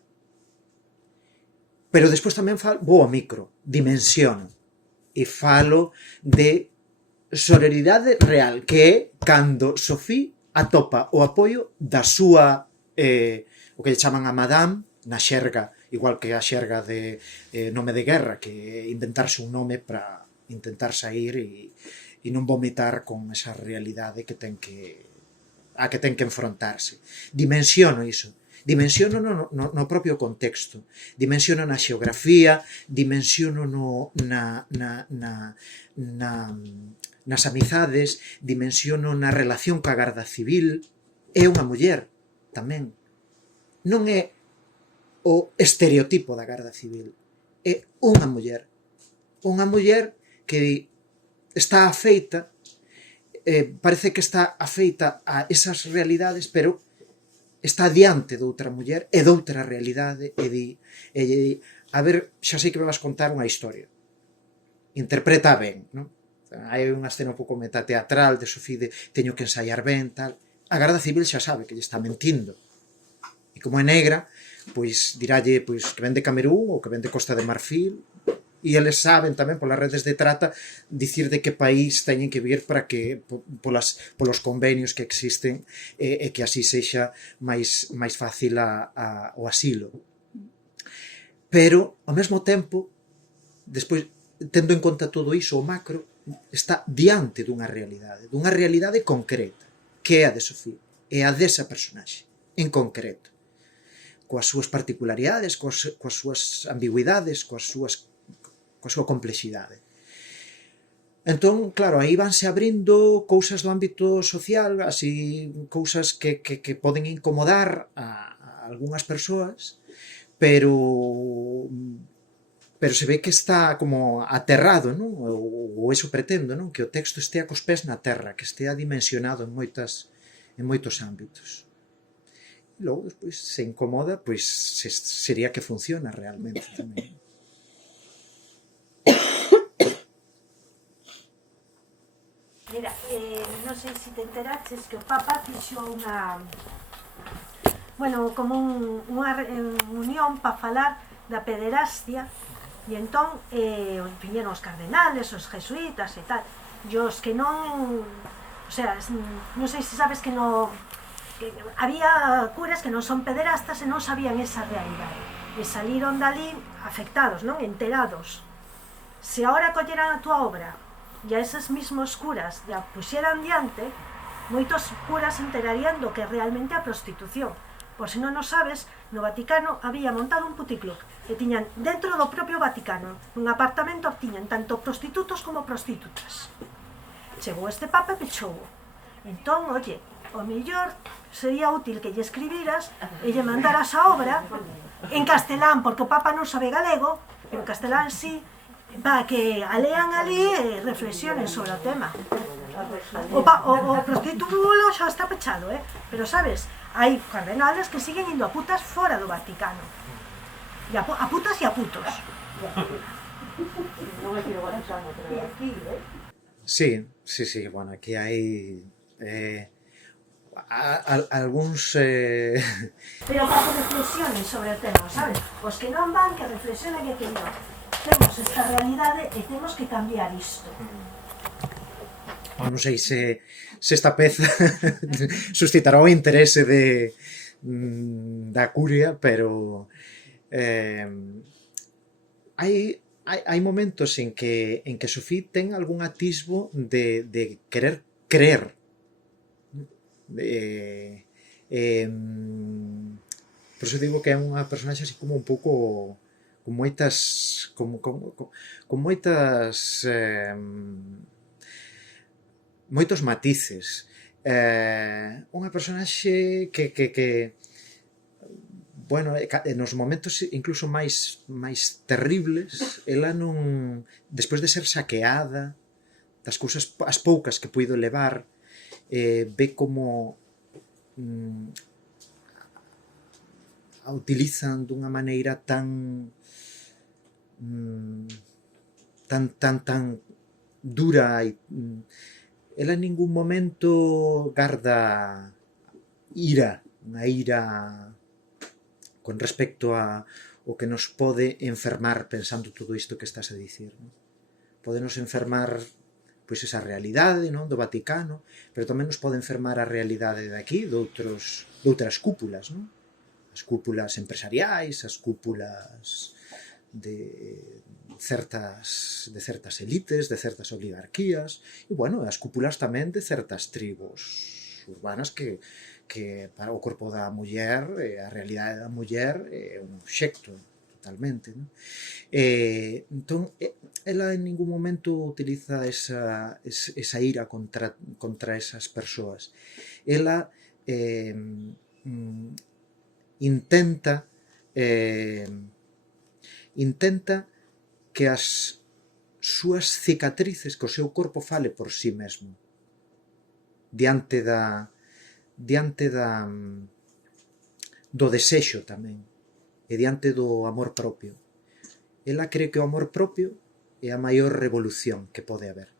Pero despois tamén vou ao micro, dimensiono, e falo de sororidade real, que é cando Sofía atopa o apoio da súa, o que lle chaman a madame, na xerga, igual que a xerga de nome de guerra, que é inventarse un nome para intentar sair e non vomitar con esa realidade que ten que enfrontarse. Dimensiono iso. Dimensiono no propio contexto. Dimensiono na xeografía, dimensiono nas amizades, dimensiono na relación ca Garda Civil. É unha muller, tamén. Non é o estereotipo da Garda Civil. É unha muller. Unha muller que está afeita, parece que está afeita a esas realidades, pero está diante doutra muller e doutra realidade e di, a ver, xa sei que me vas contar unha historia. Interpreta ben, non? Hai unha escena un pouco metateatral de Sofía de teño que ensaiar ben, tal. A Garda Civil xa sabe que lle está mentindo. E como é negra, pois dirálle pois, que ven de Camerún ou que ven de Costa de Marfil, e eles saben tamén polas redes de trata dicir de que país teñen que vir para que polos convenios que existen e que así sexa máis fácil o asilo. Pero, ao mesmo tempo, despois tendo en conta todo iso, o macro está diante dunha realidade concreta, que é a de Sofía, é a desa personaxe, en concreto, coas súas particularidades, coas súas ambigüidades, coa súa complexidade. Entón, claro, aí vanse abrindo cousas do ámbito social, así, cousas que poden incomodar a algunhas persoas, pero se ve que está como aterrado, non? Ou eso pretendo, non? Que o texto estea cos pés na terra, que estea dimensionado en moitos ámbitos. E logo, despois, se incomoda, pois sería que funciona realmente tamén. Mira, non sei se te enteraches que o Papa fixo unha... Bueno, como unha unión para falar da pederastia, e entón viñeron os cardenales, os jesuítas e tal, e os que non... O sea, non sei se sabes que no... Que había curas que non son pederastas e non sabían esa realidade, e saliron dali afectados, non? Enterados. Se agora colleran a tua obra e a eses mismos curas e a puxeran diante, moitos curas se enterarían do que realmente a prostitución. Por se non o sabes, no Vaticano había montado un puticlub e tiñan dentro do propio Vaticano, nun apartamento, tiñan tanto prostitutos como prostitutas. Chegou este Papa e pechou. Entón, oye, o mellor sería útil que lle escribiras e lle mandaras a obra en castelán, porque o Papa non sabe galego, pero en castelán sí, para que a lean ali e reflexionen sobre o tema. O prostíbulo xa está pechado, pero sabes, hai cardenales que siguen indo a putas fora do Vaticano. E a putas e a putos. Sí, bueno, aquí hai algúns... Pero para que reflexionen sobre o tema, sabes? Os que non van, que reflexionen que non. Temos esta realidade e temos que cambiar isto. Non sei se esta peza suscitará o interese da curia, pero hai momentos en que Sofía ten algún atisbo de querer creer. Por iso digo que é unha personaxe así como un pouco con moitas moitos matices. Unha personaxe que bueno, nos momentos incluso máis terribles, ela non, despois de ser saqueada, das cousas as poucas que puido levar, ve como a utilizan dunha maneira tan dura e ela en ningún momento garda ira, unha ira con respecto a o que nos pode enfermar pensando todo isto que estás a dicir, non? Podenos enfermar pois esa realidade, non, do Vaticano, pero tamén nos pode enfermar a realidade de aquí, de outras cúpulas, non? As cúpulas empresariais, as cúpulas de certas elites, de certas oligarquías, e, bueno, as cúpulas tamén de certas tribos urbanas que para o corpo da muller, a realidade da muller é un obxecto totalmente, non? Entón, ela en ningún momento utiliza esa ira contra esas persoas. Ela intenta que as súas cicatrices, que o seu corpo fale por sí mesmo diante do desexo tamén e diante do amor propio. Ela cree que o amor propio é a maior revolución que pode haber.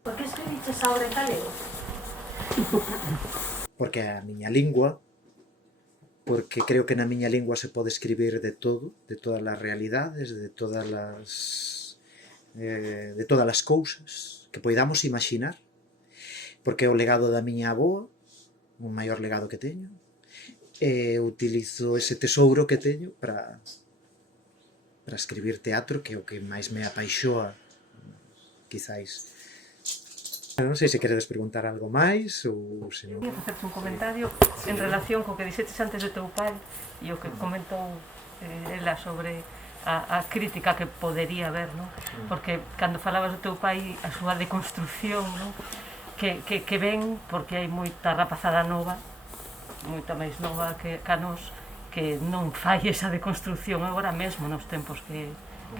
Por que escribiches ahora en galego? Porque é a miña lingua, porque creo que na miña lingua se pode escribir de todo, de todas as realidades, de todas as cousas que poidamos imaginar, porque é o legado da miña avoa, o maior legado que teño, utilizo ese tesouro que teño para escribir teatro, que é o que máis me apaixoa, quizáis. Non sei se queredes preguntar algo máis ou se non... Quería facerte un comentario en relación co que dixetes antes do teu pai e o que comentou ela sobre a crítica que podería haber, non? Porque cando falabas do teu pai, a súa deconstrucción, non? Que ven porque hai moita rapazada nova, moita máis nova que a nos, que non fai esa deconstrucción agora mesmo nos tempos que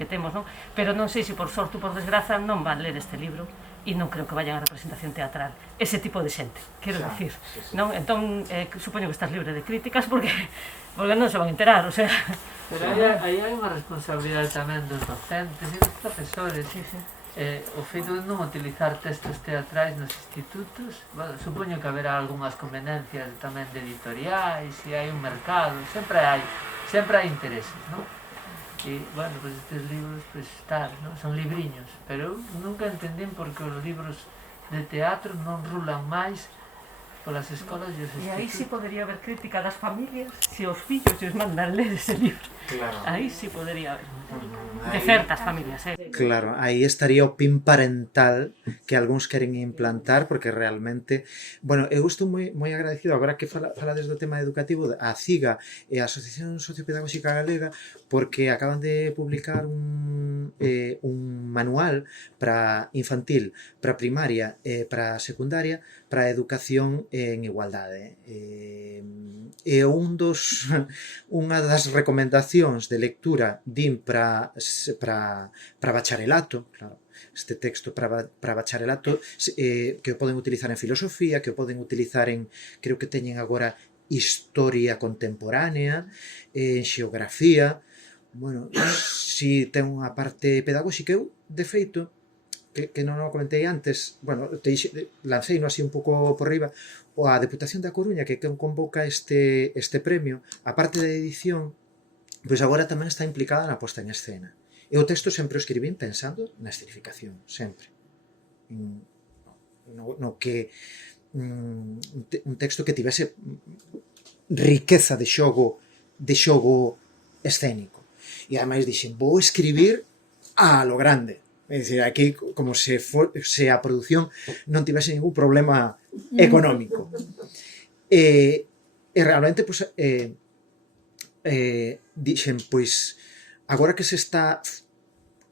temos, non? Pero non sei se por sorte ou por desgraza non van ler este libro e non creo que vayan a representación teatral ese tipo de xente, quero dicir, non? Entón, supoño que estás libre de críticas porque non se van a enterar, o sea... Pero aí hai unha responsabilidade tamén dos docentes e dos profesores. O feito de non utilizar textos teatrais nos institutos, bueno, supoño que haberá algunhas convenencias tamén de editoriais, e hai un mercado, sempre hai intereses, non? E, bueno, pues estes libros, pues tal, non? Son libriños, pero eu nunca entendín por que os libros de teatro non rulan máis polas escolas e os institutos. E aí sí podería haber crítica das familias se os fillos os mandan ler ese libro. Claro. Aí sí podería haber. De certas familias, Claro, aí estaría o PIN parental que algúns queren implantar, porque realmente, bueno, eu estou moi agradecido agora que falades do tema educativo a CIGA e a Asociación Sociopedagóxica Galega, porque acaban de publicar un manual para infantil, para primaria e para secundaria, para a educación en igualdade. E unha das recomendacións de lectura din para bacharelato, claro, este texto para bacharelato, que o poden utilizar en filosofía, que o poden utilizar en, creo que teñen agora historia contemporánea, en xeografía. Bueno, si ten unha parte pedagóxica, eu, de feito, que non o comentei antes, bueno, lancei así un pouco por riba, a Deputación da Coruña, que convoca este premio, a parte da edición, pois agora tamén está implicada na posta en escena. E o texto sempre o escribín pensando na escenificación, sempre. No que un texto que tivese riqueza de xogo escénico. E ademais dixen, vou escribir a lo grande. É dicir, aquí como se a produción non tivese ningún problema económico. E realmente, pois, dixen, pois, agora que se está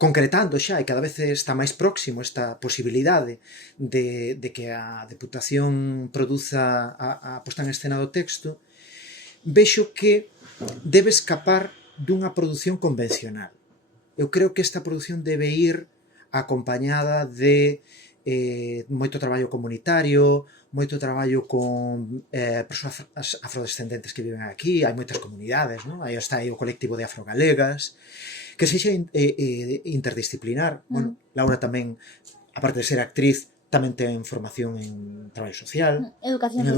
concretando xa e cada vez está máis próximo esta posibilidade de que a Deputación produza a posta en escena do texto, vexo que debe escapar dunha produción convencional. Eu creo que esta produción debe ir acompañada de moito traballo comunitario, moito traballo con persoas afrodescendentes que viven aquí, hai moitas comunidades, non? Aí está aí o colectivo de afrogalegas, que sexa interdisciplinar. Bueno, Laura tamén, aparte de ser actriz, tamén ten formación en traballo social, Educación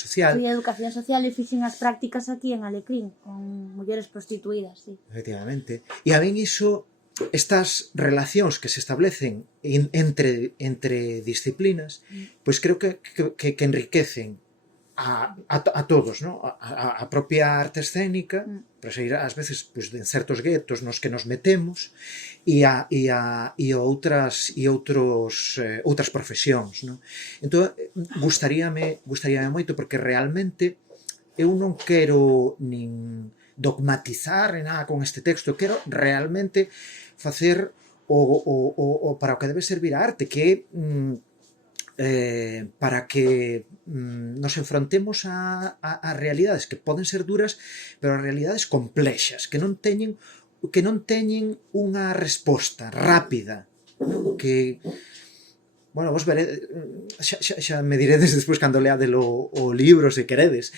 social. En educación social e fixen as prácticas aquí en Alecrín, con mulleres prostituídas, sí. Efectivamente. E a ben iso, estas relacións que se establecen entre disciplinas, pois creo que enriquecen a todos, ¿no? A propia arte escénica, para sair ás veces pois, de certos guetos nos que nos metemos e outras profesións, ¿no? Entón, gustaríame moito, porque realmente eu non quero nin dogmatizar en nada con este texto, quero realmente facer o para o que debe servir a arte, que é para que nos enfrontemos a realidades que poden ser duras, pero a realidades complexas, que non teñen unha resposta rápida, non? Que, bueno, vos veredes, xa me diredes despois cando leades o libro, se queredes,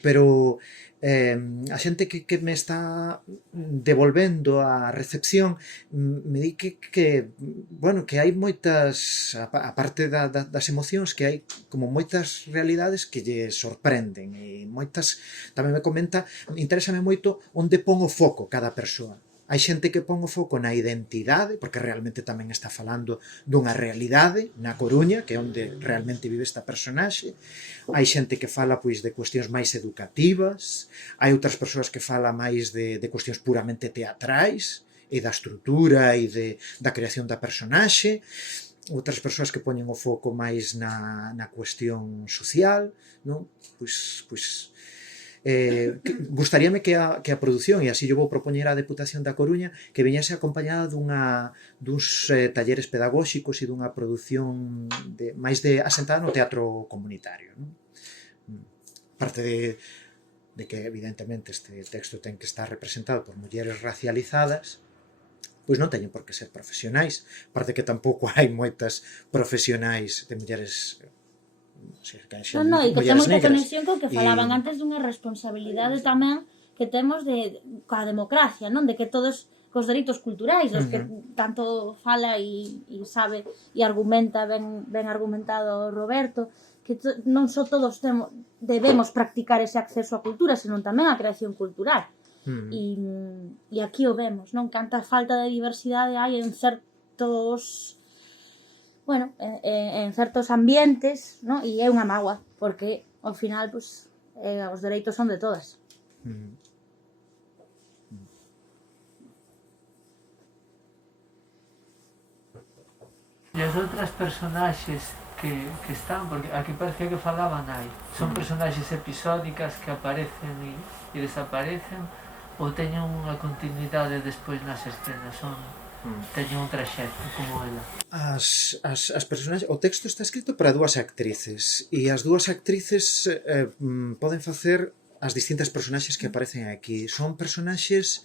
pero a xente que me está devolvendo a recepción me di que bueno, que hai moitas, a parte das emocións, que hai como moitas realidades que lle sorprenden, e moitas, tamén me comenta, interésame moito onde pon o foco cada persoa. Hai xente que pon o foco na identidade, porque realmente tamén está falando dunha realidade, na Coruña, que é onde realmente vive esta personaxe. Hai xente que fala pois de cuestións máis educativas, hai outras persoas que fala máis de cuestións puramente teatrais, e da estrutura e da creación da personaxe. Outras persoas que poñen o foco máis na cuestión social, non? Pois gustaríame que a produción, e así yo vou propoñer á Deputación da Coruña, que viñese acompañada duns talleres pedagóxicos e dunha produción máis asentada no teatro comunitario, non? Parte de que evidentemente este texto ten que estar representado por mulleres racializadas, pois non teñen por que ser profesionais, parte que tampouco hai moitas profesionais de mulleres. Non, e que ten moita conexión co que falaban antes dunha responsabilidade tamén que temos coa democracia, non? De que todos cos dereitos culturais, dos que tanto fala e sabe e argumenta, ben argumentado Roberto, que non só todos debemos practicar ese acceso á cultura, senón tamén a creación cultural. E aquí o vemos, non? Canta falta de diversidade hai en certos... bueno, en certos ambientes, ¿no? E é unha mágoa, porque ao final pues, os dereitos son de todas. E as outras personaxes que están, porque aquí parecía que falaban hai, son personaxes episódicas que aparecen e desaparecen, ou teñen unha continuidade despois nas escenas, teñen un traxecto como ela. As personaxes, o texto está escrito para dúas actrices e as dúas actrices poden facer as distintas personaxes que aparecen aquí. Son personaxes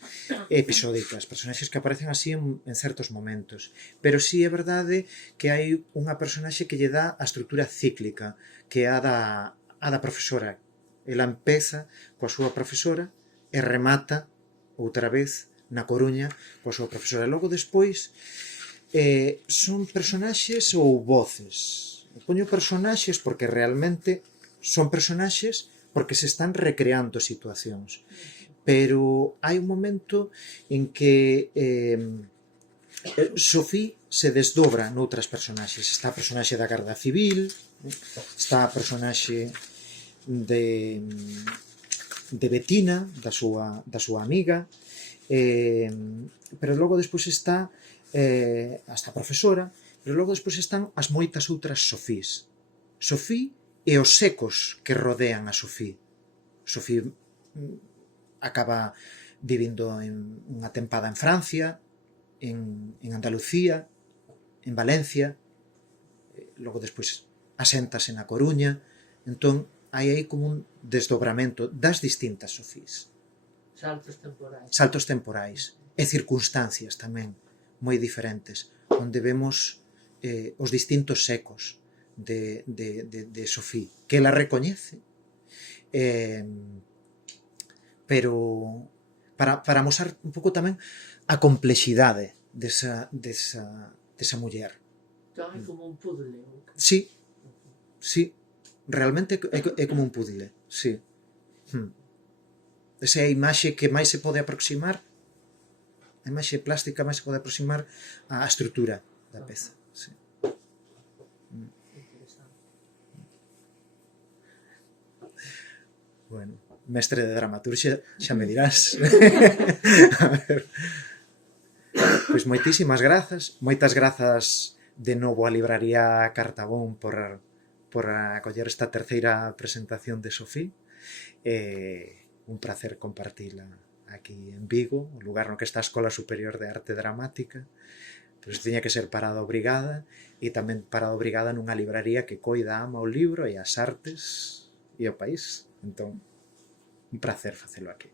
episódicas, personaxes que aparecen así en certos momentos, pero sí é verdade que hai unha personaxe que lle dá a estrutura cíclica, que é a da profesora. Ela empeza coa súa profesora e remata outra vez na Coruña coa súa profesora. Logo despois son personaxes ou voces. Poño personaxes porque realmente son personaxes porque se están recreando situacións. Pero hai un momento en que Sofía se desdobra noutras personaxes. Está a personaxe da Garda Civil, está a personaxe de Betina, da súa amiga, pero logo despois está hasta a profesora, pero logo despois están as moitas outras Sofís. Sofía e os ecos que rodean a Sofía. Sofía acaba vivindo unha tempada en Francia, en Andalucía, en Valencia, logo despois aséntase na Coruña, entón hai aí como un desdobramento das distintas Sofís. Saltos temporais e circunstancias tamén moi diferentes, onde vemos os distintos ecos de Sofía, que ela recoñece, pero para mostrar un pouco tamén a complexidade desa muller. Entón é como un puzzle. Sí, realmente é como un puzzle, sí. Esa é a imaxe que máis se pode aproximar, a imaxe plástica máis se pode aproximar á estrutura da peza. Sí. Bueno, mestre de dramaturxia, xa me dirás. A ver. Pois moitísimas grazas, moitas grazas de novo á libraría Cartabón por acoller esta terceira presentación de Sofía. Un placer compartila aquí en Vigo, o lugar no que está a Escola Superior de Arte Dramática, pero tiña que ser parada obrigada, e tamén parada obrigada nunha libraría que coida, ama o libro e as artes e o país. Entón, un placer facelo aquí.